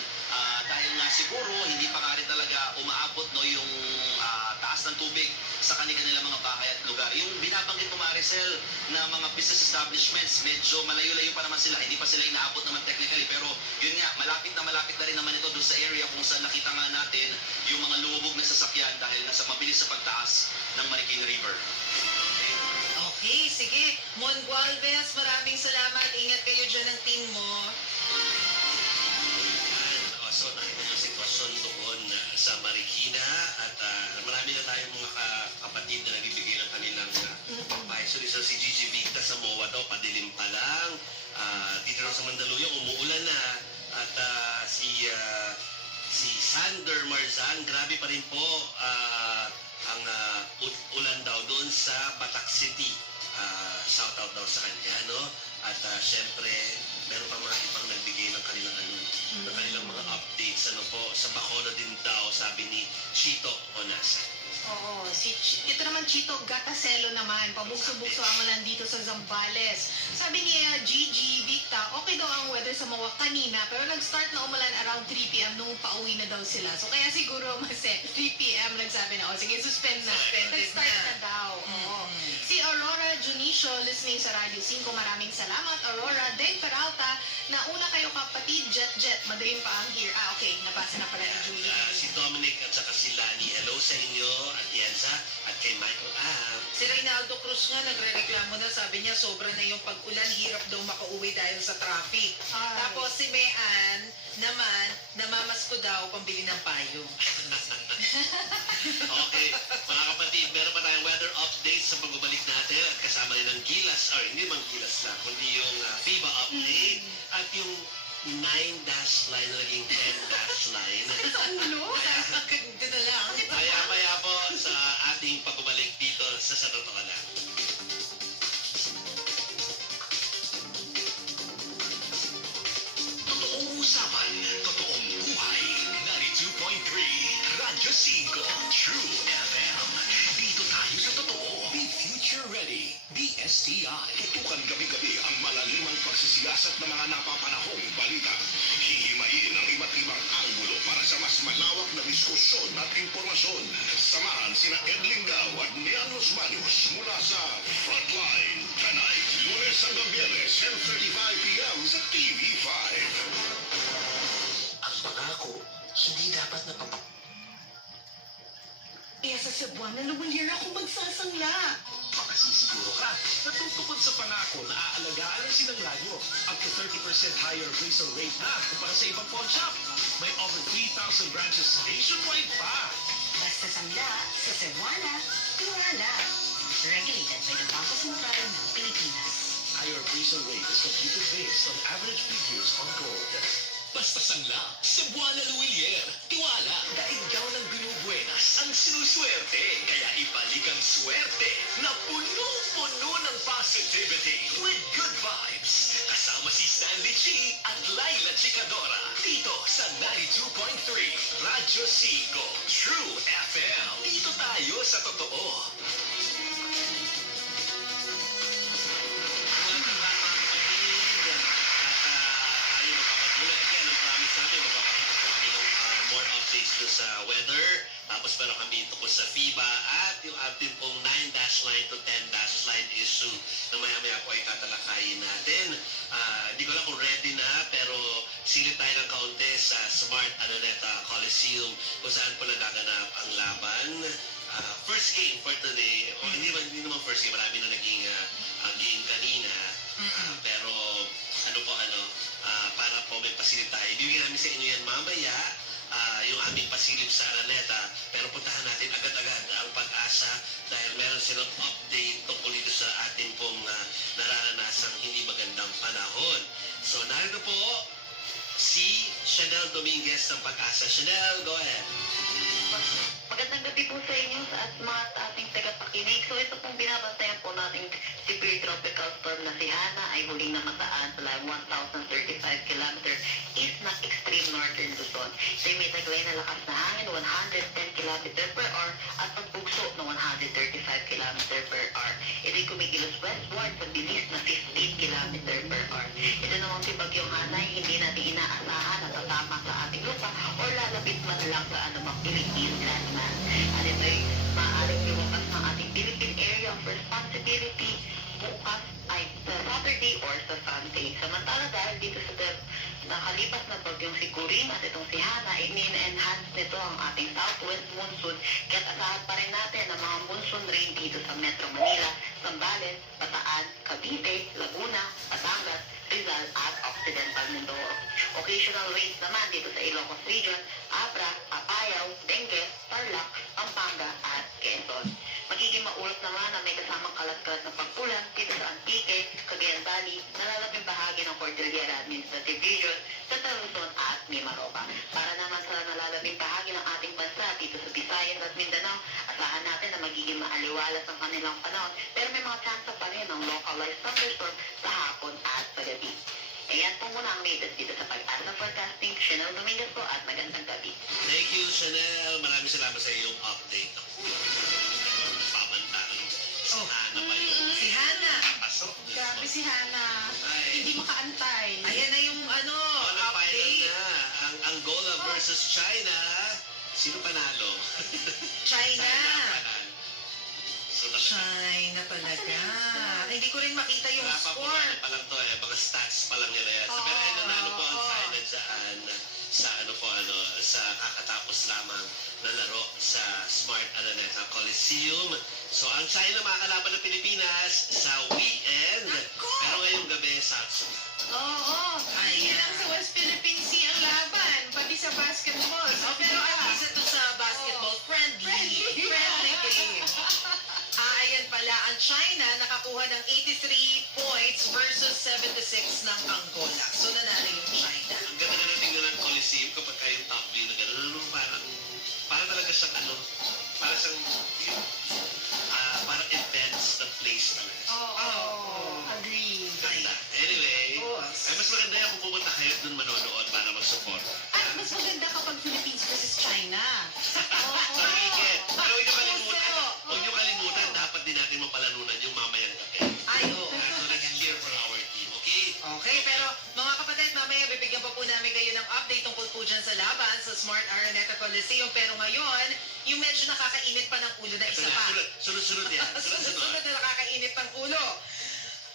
dahil nga siguro hindi pa nga rin talaga umaabot yung taas ng tubig sa kanilang mga bahay at lugar. Yung binabanggit mo, Maricel, na mga business establishments, medyo malayo-layo pa naman sila. Hindi pa sila inaabot naman technically, pero yun nga, malapit na rin naman ito doon sa area kung saan nakita nga natin yung mga lumubog na sasakyan dahil nasa mabilis sa pagtaas ng Marikina River. Okay, sige. Mon Gualvez, maraming salamat. Ingat kayo dyan ng team mo. So, nakita yung sitwasyon doon sa Marikina at marami na tayong mga kapatid na nagbibigay ng kanilang papayo. So, si Gigi Victa sa MOA daw, padilim pa lang. Dito na sa Mandaluyong, umuulan na. At si Sander Marzan, grabe pa rin po ang ulan daw doon sa Batak City. Shout out daw sa kanya, no? At syempre, meron pa mga ibang nagbigay ng kanilang mga updates. Sa Bacolod din daw, sabi ni Chito Onasa. Oo, ito naman Chito Gataselo naman, pabugso-bugso ang ulan dito sa Zambales. Sabi niya, Gigi, Victa, okay daw ang weather sa Mawak kanina, pero nag-start na umulan around 3 p.m. nung pauwi na daw sila. So kaya siguro mas 3 p.m. nagsabi na, sige, suspend na. Nag-start na daw. Oo. Si Aurora Junicio, listening sa Radio 5, maraming salamat. Aurora, Deng Peralta, nauna kayo kapatid, Jet, madaling pa ang gear. Okay, nabasa na pala ni Julie. Si Dominic at saka si Lani, hello sa inyo, at Yenza, at kay Michael Si Reynaldo Cruz nga, nagre-reklamo na, sabi niya, sobra na yung pag-ulan, hirap daw makauwi dahil sa traffic. Tapos si Mayan naman, namamas ko daw pambili ng payong. Okay, mga kapatid, meron pa tayong weather updates sa pagbabalik natin at kasama rin ang Gilas, or hindi man Gilas lang, kundi yung FIBA update at yung 9-dash line na naging 10-dash line. Sa ulo? Ganda na lang. Maya-maya po sa ating pagbabalik dito sa Totoo Lang. Totoong usapan, totoong buhay. 92.3 Radyo 5 True FM. Dito tayo sa totoo. Be future ready. DSTI. Tutukan gabi-gabi ang malalimang pagsisiyasat ng mga napapanahong balita. Hihimayin ang iba't ibang anggulo para sa mas malawak na diskusyon at informasyon. Samahan sina Ed Lingao at Nian Los mula sa Frontline. Tonight, Lunes hanggang Biyernes, 10:35 p.m. sa TV5. Ang pangako, hindi dapat napapak... Sa Cebuana, lumalir ako magsasangla. Makasisiguro ka, natutukod sa pangako na aalagaan ang sinanglanyo. Up to 30% higher appraisal rate na kumpara sa ibang pawn shop. May over 3,000 branches nationwide pa. Basta sangla sa Cebuana, tiwala. Regulated by the Bangko Sentral ng Pilipinas. Higher appraisal rate is computed based on average figures on gold. Basta sangla, Cebuana Luwilier, tiwala. Daigdaw ng binubuenas ang sinuswerte. Kaya ibalik ang swerte na puno-puno ng positivity with good vibes. Kasama si Stanley Chi at Laila Chicadora. Dito sa 92.3 Radyo 5 True FM. Dito tayo sa totoo. Sa weather, tapos meron kami tungkol sa FIBA at yung ating pong 9-dash line to 10-dash line issue na maya-maya po ay tatalakayin natin. Hindi ko lang kung ready na, pero silip tayo ng kaunti sa Smart Araneta Coliseum kung saan po nagaganap ang laban. First game for today, o hindi naman first game, marami na naging game kanina. Pero para po may pasilip tayo. Bibigyan namin sa inyo yan mamaya. Yung aming pasilip sa Araneta, pero puntahan natin agad-agad ang Pag-asa dahil meron silang update tungkol dito sa atin pong nararanasang hindi magandang desk ng Pag-asa. Chanel, go ahead. Magandang gabi po sa inyo at mga ating tagapakinig. So ito pong binabantayan po nating severe tropical storm na si Hana ay huling namataan sa layo 1,035 km east ng extreme northern Luzon. Ito ay may taglay na lakas na hangin 110 km per hour at pagbugso ng 135 km per hour. Ito ay kumikilos westward sa bilis na 15 km per hour. Ito namang si Bagyong Hana ay hindi natin inaasahan na tatama sa ating lupa o lalapit man lang sa anumang Philippine landmass. At ito ay maaaring lumapas ng ating Philippine Area of Responsibility bukas ay sa Saturday or sa Sunday. Samantala dahil dito sa nakalipas na bagyong si Kuring at itong si Hana, in-enhance nito ang ating southwest monsoon. Kaya asahan pa rin natin ang mga monsoon rain dito sa Metro Manila, Zambales, Bataan, Cavite, Laguna, Batangas, Rizal at Occidental Mindoro. Occasional rains naman dito sa Ilocos Region, Abra, Apayao, Benguet, Tarlac, Pampanga at Quezon. Magiging maulap naman na may kasamang kalat-kalat na pagpulan dito sa Antique, Cagayan Valley, nalalabing bahagi ng Cordillera Administrative Region, Central Luzon at Mimaropa. Para naman sa nalalabing bahagi ng ating bansa dito sa Visayas at Mindanao, asahan natin na magiging maaliwalas ang kanilang panahon pero may mga chance pa rin ng localized thunderstorm sa hapon at sa gabi. Ayan po muna ang latest dito sa Pag-asa Forecasting. Chanel Dominguez po at magandang gabi. Thank you, Chanel. Maraming salamat sa iyong update. Pamantaran. Si Hana pa yun. Si Hana. Pasok. Grabe si Hana. Hindi makaantay. Ayan na yung Final update. na. Ang Angola versus China. Sino panalo? China. panalo. So, China talaga. Hindi ko rin makita yung wala pa po score. ano pa lang to eh. Mga stats pa lang nila yan. So, pero ay nanalo po ang China dyan sa sa kakatapos lamang na laro sa Smart Araneta Coliseum. So, ang China makakalaban ng Pilipinas sa weekend. Pero ngayong gabi sa Oo. Hindi lang sa West Philippine Sea ang laban, pati sa basketball. Oh, pero at least ito sa basketball, friendly game. Ayan pala, ang China nakakuha ng 83 points versus 76 ng Angola. So, nanalo yung China. Ang ganda na tingnan ng Coliseum kapag kayong top view na gano'n. Parang talaga siyang parang siyang parang events na place talaga. Agree. Ganda. Anyway, ay mas maganda yan kung pumunta kayo dun manonood para mag-support. At mas maganda kapag Philippines versus China. Mahigit. Pero huwag niyo kalimutan, dapat din natin mapalanunan yung mamayang gabi. Ay, oo. So let's cheer for our team, okay? Okay, pero mga kapatid, mamaya bibigyan pa po namin kayo ng update tungkol po dyan sa laban sa Smart Araneta Coliseum. Pero ngayon, yung medyo nakakainit pa ng ulo na isa pa. Sunod-sunod yan. Sunod na nakakainit ng ulo.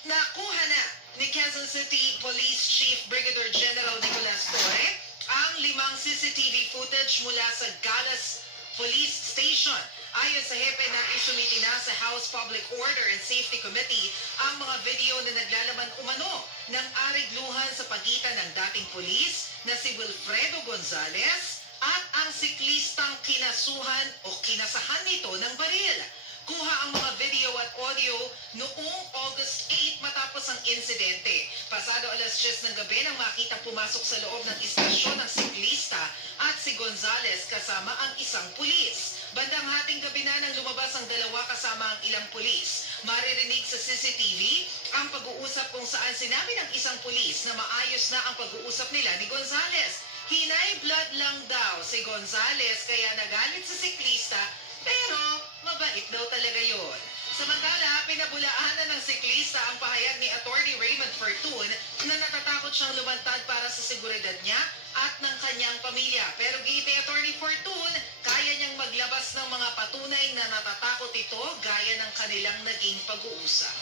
Nakuha na ni Quezon City Police Chief Brigadier General Nicolas Torre ang 5 CCTV footage mula sa Galas Police Station. Ayon sa hepe na isumiti na sa House Public Order and Safety Committee ang mga video na naglalaman umano ng arigluhan sa pagitan ng dating polis na si Wilfredo Gonzales at ang siklistang kinasuhan o kinasahan nito ng baril. Kuha ang mga video at audio noong August 8 matapos ang insidente. Pasado alas 10 ng gabi nang makita pumasok sa loob ng istasyon ng siklista at si Gonzales kasama ang isang pulis. Bandang hating gabi na nang lumabas ang dalawa kasama ang ilang pulis. Maririnig sa CCTV ang pag-uusap kung saan sinabi ng isang pulis na maayos na ang pag-uusap nila ni Gonzales. Hinay blood lang daw si Gonzales kaya nagalit sa siklista pero mabait daw talaga yon. Samantala, pinabulaanan ng siklista ang pahayag ni Attorney Raymond Fortun na natatakot siyang lumantad para sa seguridad niya at ng kanyang pamilya. Pero giit ni Attorney Fortun, kaya niyang maglabas ng mga patunay na natatakot ito gaya ng kanilang naging pag-uusap.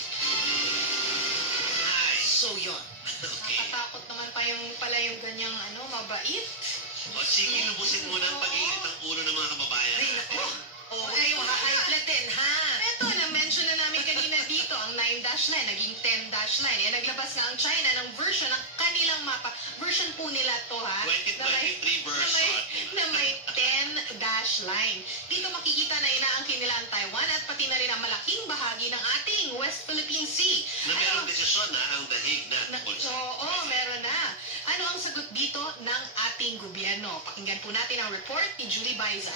So yun. Okay. Nakatakot naman pala yung ganyang mabait. O sige, lubusin mo na ang pag-iinit ng ulo ng mga kababayan. Ay, nako. Oo, yung high blood din, ha? Ito, na-mention na namin kanina dito, ang 9-line, naging 10-line. Naglabas nga ang China ng version ng kanilang mapa. Version po nila to, ha? 2023 version. Na may 10-line. Dito makikita na inaangkin nila ang Taiwan at pati na rin ang malaking bahagi ng ating West Philippine Sea. Na merong desisyon na ang dahig na. Oo, meron na. Ano ang sagot dito ng ating gobyerno? Pilipino. Pakinggan po natin ang report ni Julie Baiza.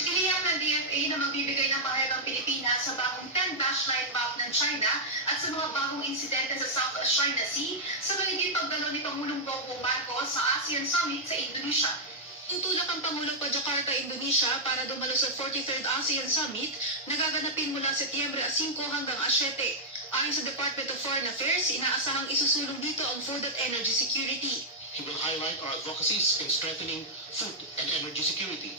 Tiniyak ng DFA na magbibigay ng pahayagang Pilipinas sa bagong 10-dash line map ng China at sa mga bagong insidente sa South China Sea sa paligid pagdalo ni Pangulong Bongbong Marcos sa ASEAN Summit sa Indonesia. Tutulak ang Pangulo pa Jakarta, Indonesia para dumalo sa 43rd ASEAN Summit na gaganapin mula Setyembre 5 hanggang 7. Ayon sa Department of Foreign Affairs, inaasahang isusulong dito ang food at energy security. He will highlight our advocacies in strengthening food and energy security,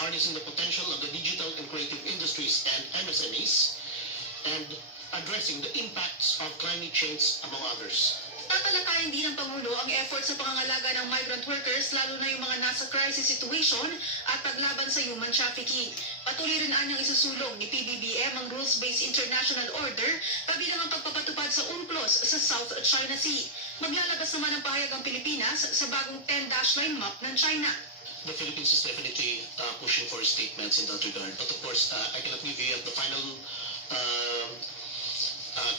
harnessing the potential of the digital and creative industries and MSMEs, and addressing the impacts of climate change, among others. Tatalakayin din ng Pangulo ang effort sa pangangalaga ng migrant workers, lalo na yung mga nasa crisis situation at paglaban sa human trafficking. Patuloy rin anyang isusulong ni PBBM ang rules-based international order kabilang ang pagpapatupad sa UNCLOS sa South China Sea. Maglalabas naman ang pahayag ang Pilipinas sa bagong 10-dash line map ng China. The Philippines is definitely pushing for statements in that regard. But of course, I cannot give you the final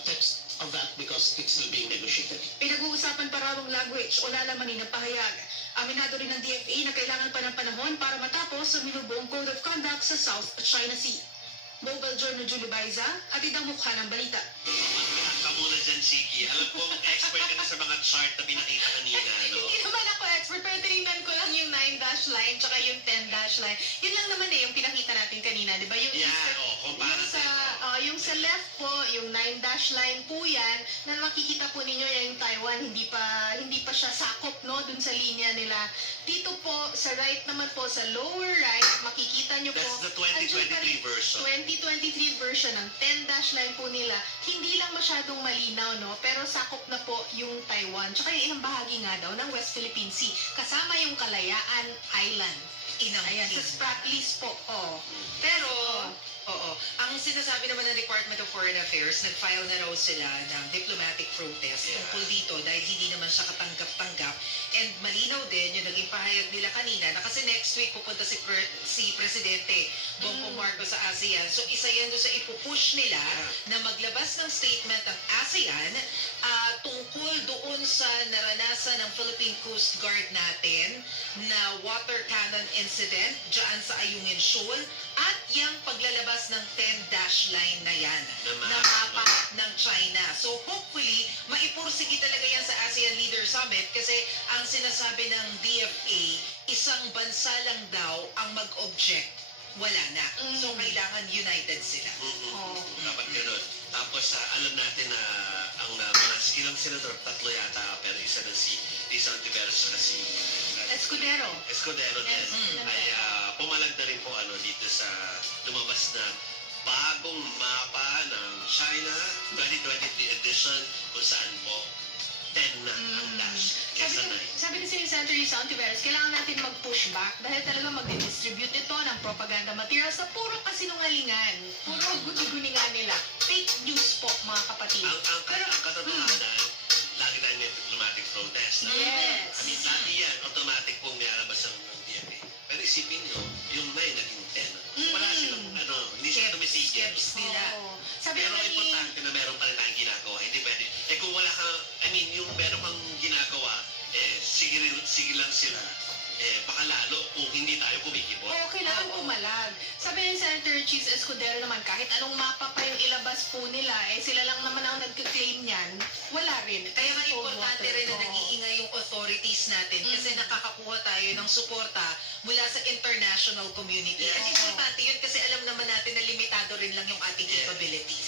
text of that because it's still being negotiated. Pinag-uusapan pa raw ang language o lalamanin ng pahayag. Aminado rin ng DFA na kailangan pa ng panahon para matapos ang minubuong Code of Conduct sa South China Sea. Mobile Journal Julie Baiza, hatid ang mukha ng balita. Ka muna dyan, Siki. Alam kong expert ka na sa mga chart na pinakita kanina, no? Hindi naman ako expert, pero tinignan ko lang yung 9-dash line tsaka yung 10-dash line. Yun lang naman yung pinakita natin kanina, di ba? Yung yung sa left po, yung 9-dash line po yan, na makikita po ninyo yung Taiwan, hindi pa siya sakop, no, dun sa linya nila. Dito po, sa right naman po, sa lower right, makikita nyo po. That's the 2023 version. 2023 version ng 10-dash line po nila. Hindi lang masyadong malinaw, no, pero sakop na po yung Taiwan. Tsaka yung ilang bahagi nga daw ng West Philippine Sea. Kasama yung Kalayaan Island. Ayan, sa Spratlys po. Pero, ang sinasabi naman ng Department of Foreign Affairs, nag-file na raw sila ng diplomatic protest tungkol dito dahil hindi naman siya katanggap-tanggap. And malinaw din yung naging pahayag nila kanina na kasi next week pupunta si Presidente Bongbong Marcos sa ASEAN. So isa yan doon sa ipupush nila na maglabas ng statement ang ASEAN tungkol doon sa naranasan ng Philippine Coast Guard natin na water cannon incident dyan sa Ayungin Shoal at yung paglalabas ng 10-dash line na yan na mapa ng China. So hopefully, maipursigi talaga yan sa ASEAN Leader Summit kasi ang sinasabi ng DFA, isang bansa lang daw ang mag-object. Wala na. So kailangan united sila. Dapat gano'n. Tapos alam natin na ang mga ilang senador, tatlo yata, pero isa na si Lisa Ontiveros at si Escudero din. Ay pumalag na rin po dito sa lumabas na bagong mapa ng China 2023 edition kung saan po 10 na ang dash. Sabi ni Senator Lisa Ontiveros, kailangan natin mag-push back dahil talaga mag-distribute ito ng propaganda materials sa puro kasinungalingan. Puro guni-guningan nila. Fake news po, mga kapatid. Ang katotohanan, lagi na yung diplomatic protest. Yes. I mean, lagi yan, automatic pong nilalabas ng DFA. Pero isipin nyo, yung 9 naging 10. Wala silang, hindi sila tumisigil. Pero importante na meron pa rin tayong ginagawa. Hindi pwede. Kung wala kang, yung meron kang ginagawa, sige lang sila. Baka lalo kung hindi tayo kumikibot. Kailangan pumalag. Sabi ni Senator Cheese Escudero naman, kahit anong mapa pa yung ilabas po nila, sila lang naman ang nagka-claim niyan, wala rin. Kaya nga importante rin na nag-iingay yung authorities natin kasi nakakakuha tayo ng suporta mula sa international community. At importante yun kasi alam naman natin na limitado rin lang yung ating capabilities.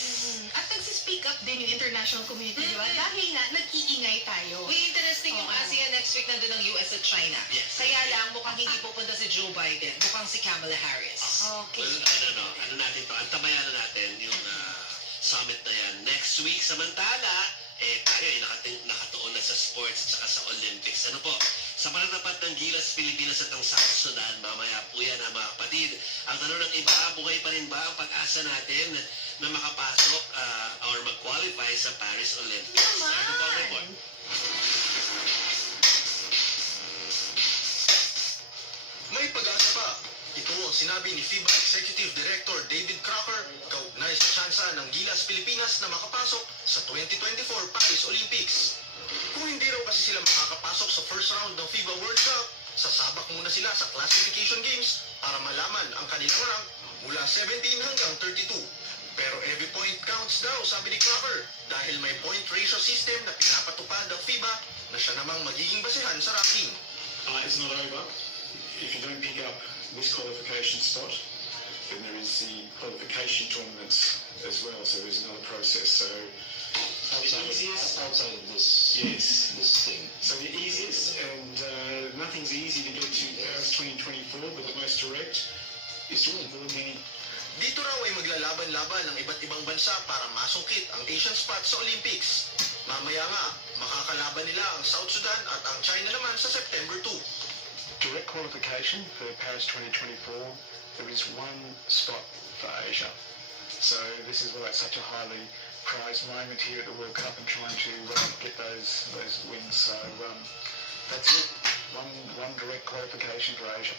At nagsi-speak up din yung international community, di ba? Dahil nga, nag-iingay tayo. Interesting yung ASEAN next week nandun ng US at China. Kaya lang, mukhang hindi pupunta si Joe Biden. Mukhang si Kamala Harris. Okay. Well, ano natin to? Antabayan na natin yung summit na yan. Next week, samantala, tayo ay nakatuon na sa sports at saka sa Olympics. Ano po? Sa panatapat ng Gilas Pilipinas at ang South Sudan, mamaya po yan mga kapatid. Ang tanong ng iba, buhay pa rin ba ang pag-asa natin na makapasok or mag-qualify sa Paris Olympics? Ano po ang report? May pag-asa pa. Ito ang sinabi ni FIBA Executive Director David Crocker kaugnay sa tsansa ng Gilas Pilipinas na makapasok sa 2024 Paris Olympics. Kung hindi raw kasi sila makakapasok sa first round ng FIBA World Cup, sasabak muna sila sa classification games para malaman ang kanilang rank mula 17 hanggang 32. Pero every point counts daw, sabi ni Clapper, dahil may point ratio system na pinapatupad ng FIBA na siya namang magiging basehan sa ranking. It's not over. If you don't pick up this qualification spot, then there is the qualification tournaments as well, so there's another process. So outside of this, yes, this thing. So the easiest, and nothing's easy to get to Paris 2024, but the most direct is to win more many. Dito raw ay maglalaban-laban ng iba't ibang bansa para masungkit ang Asian spot sa Olympics. Mamaya nga, makakalaban nila ang South Sudan at ang China naman sa September 2. Direct qualification for Paris 2024, there is one spot for Asia. So this is why it's such a highly prized moment here at the World Cup and trying to get those wins. So that's it, one direct qualification for Asia.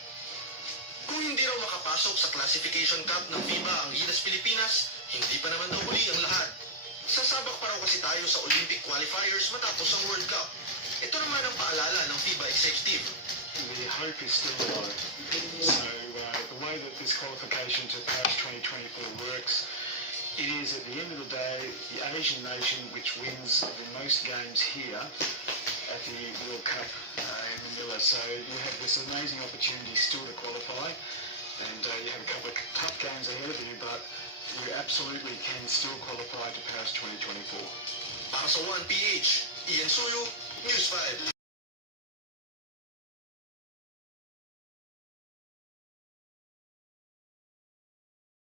Kung hindi raw makapasok sa classification cup ng FIBA ang Gilas Pilipinas, hindi pa naman daw huli ang lahat. Sasabak pa raw kasi tayo sa Olympic qualifiers matapos ang World Cup. Ito naman ang paalala ng FIBA executive. The hope is still alive. So the way that this qualification to Paris 2024 works, it is at the end of the day the Asian nation which wins the most games here at the World Cup in Manila. So you have this amazing opportunity still to qualify, and you have a couple of tough games ahead of you, but you absolutely can still qualify to Paris 2024. Para sa 1PH, Ian Suyu, News 5.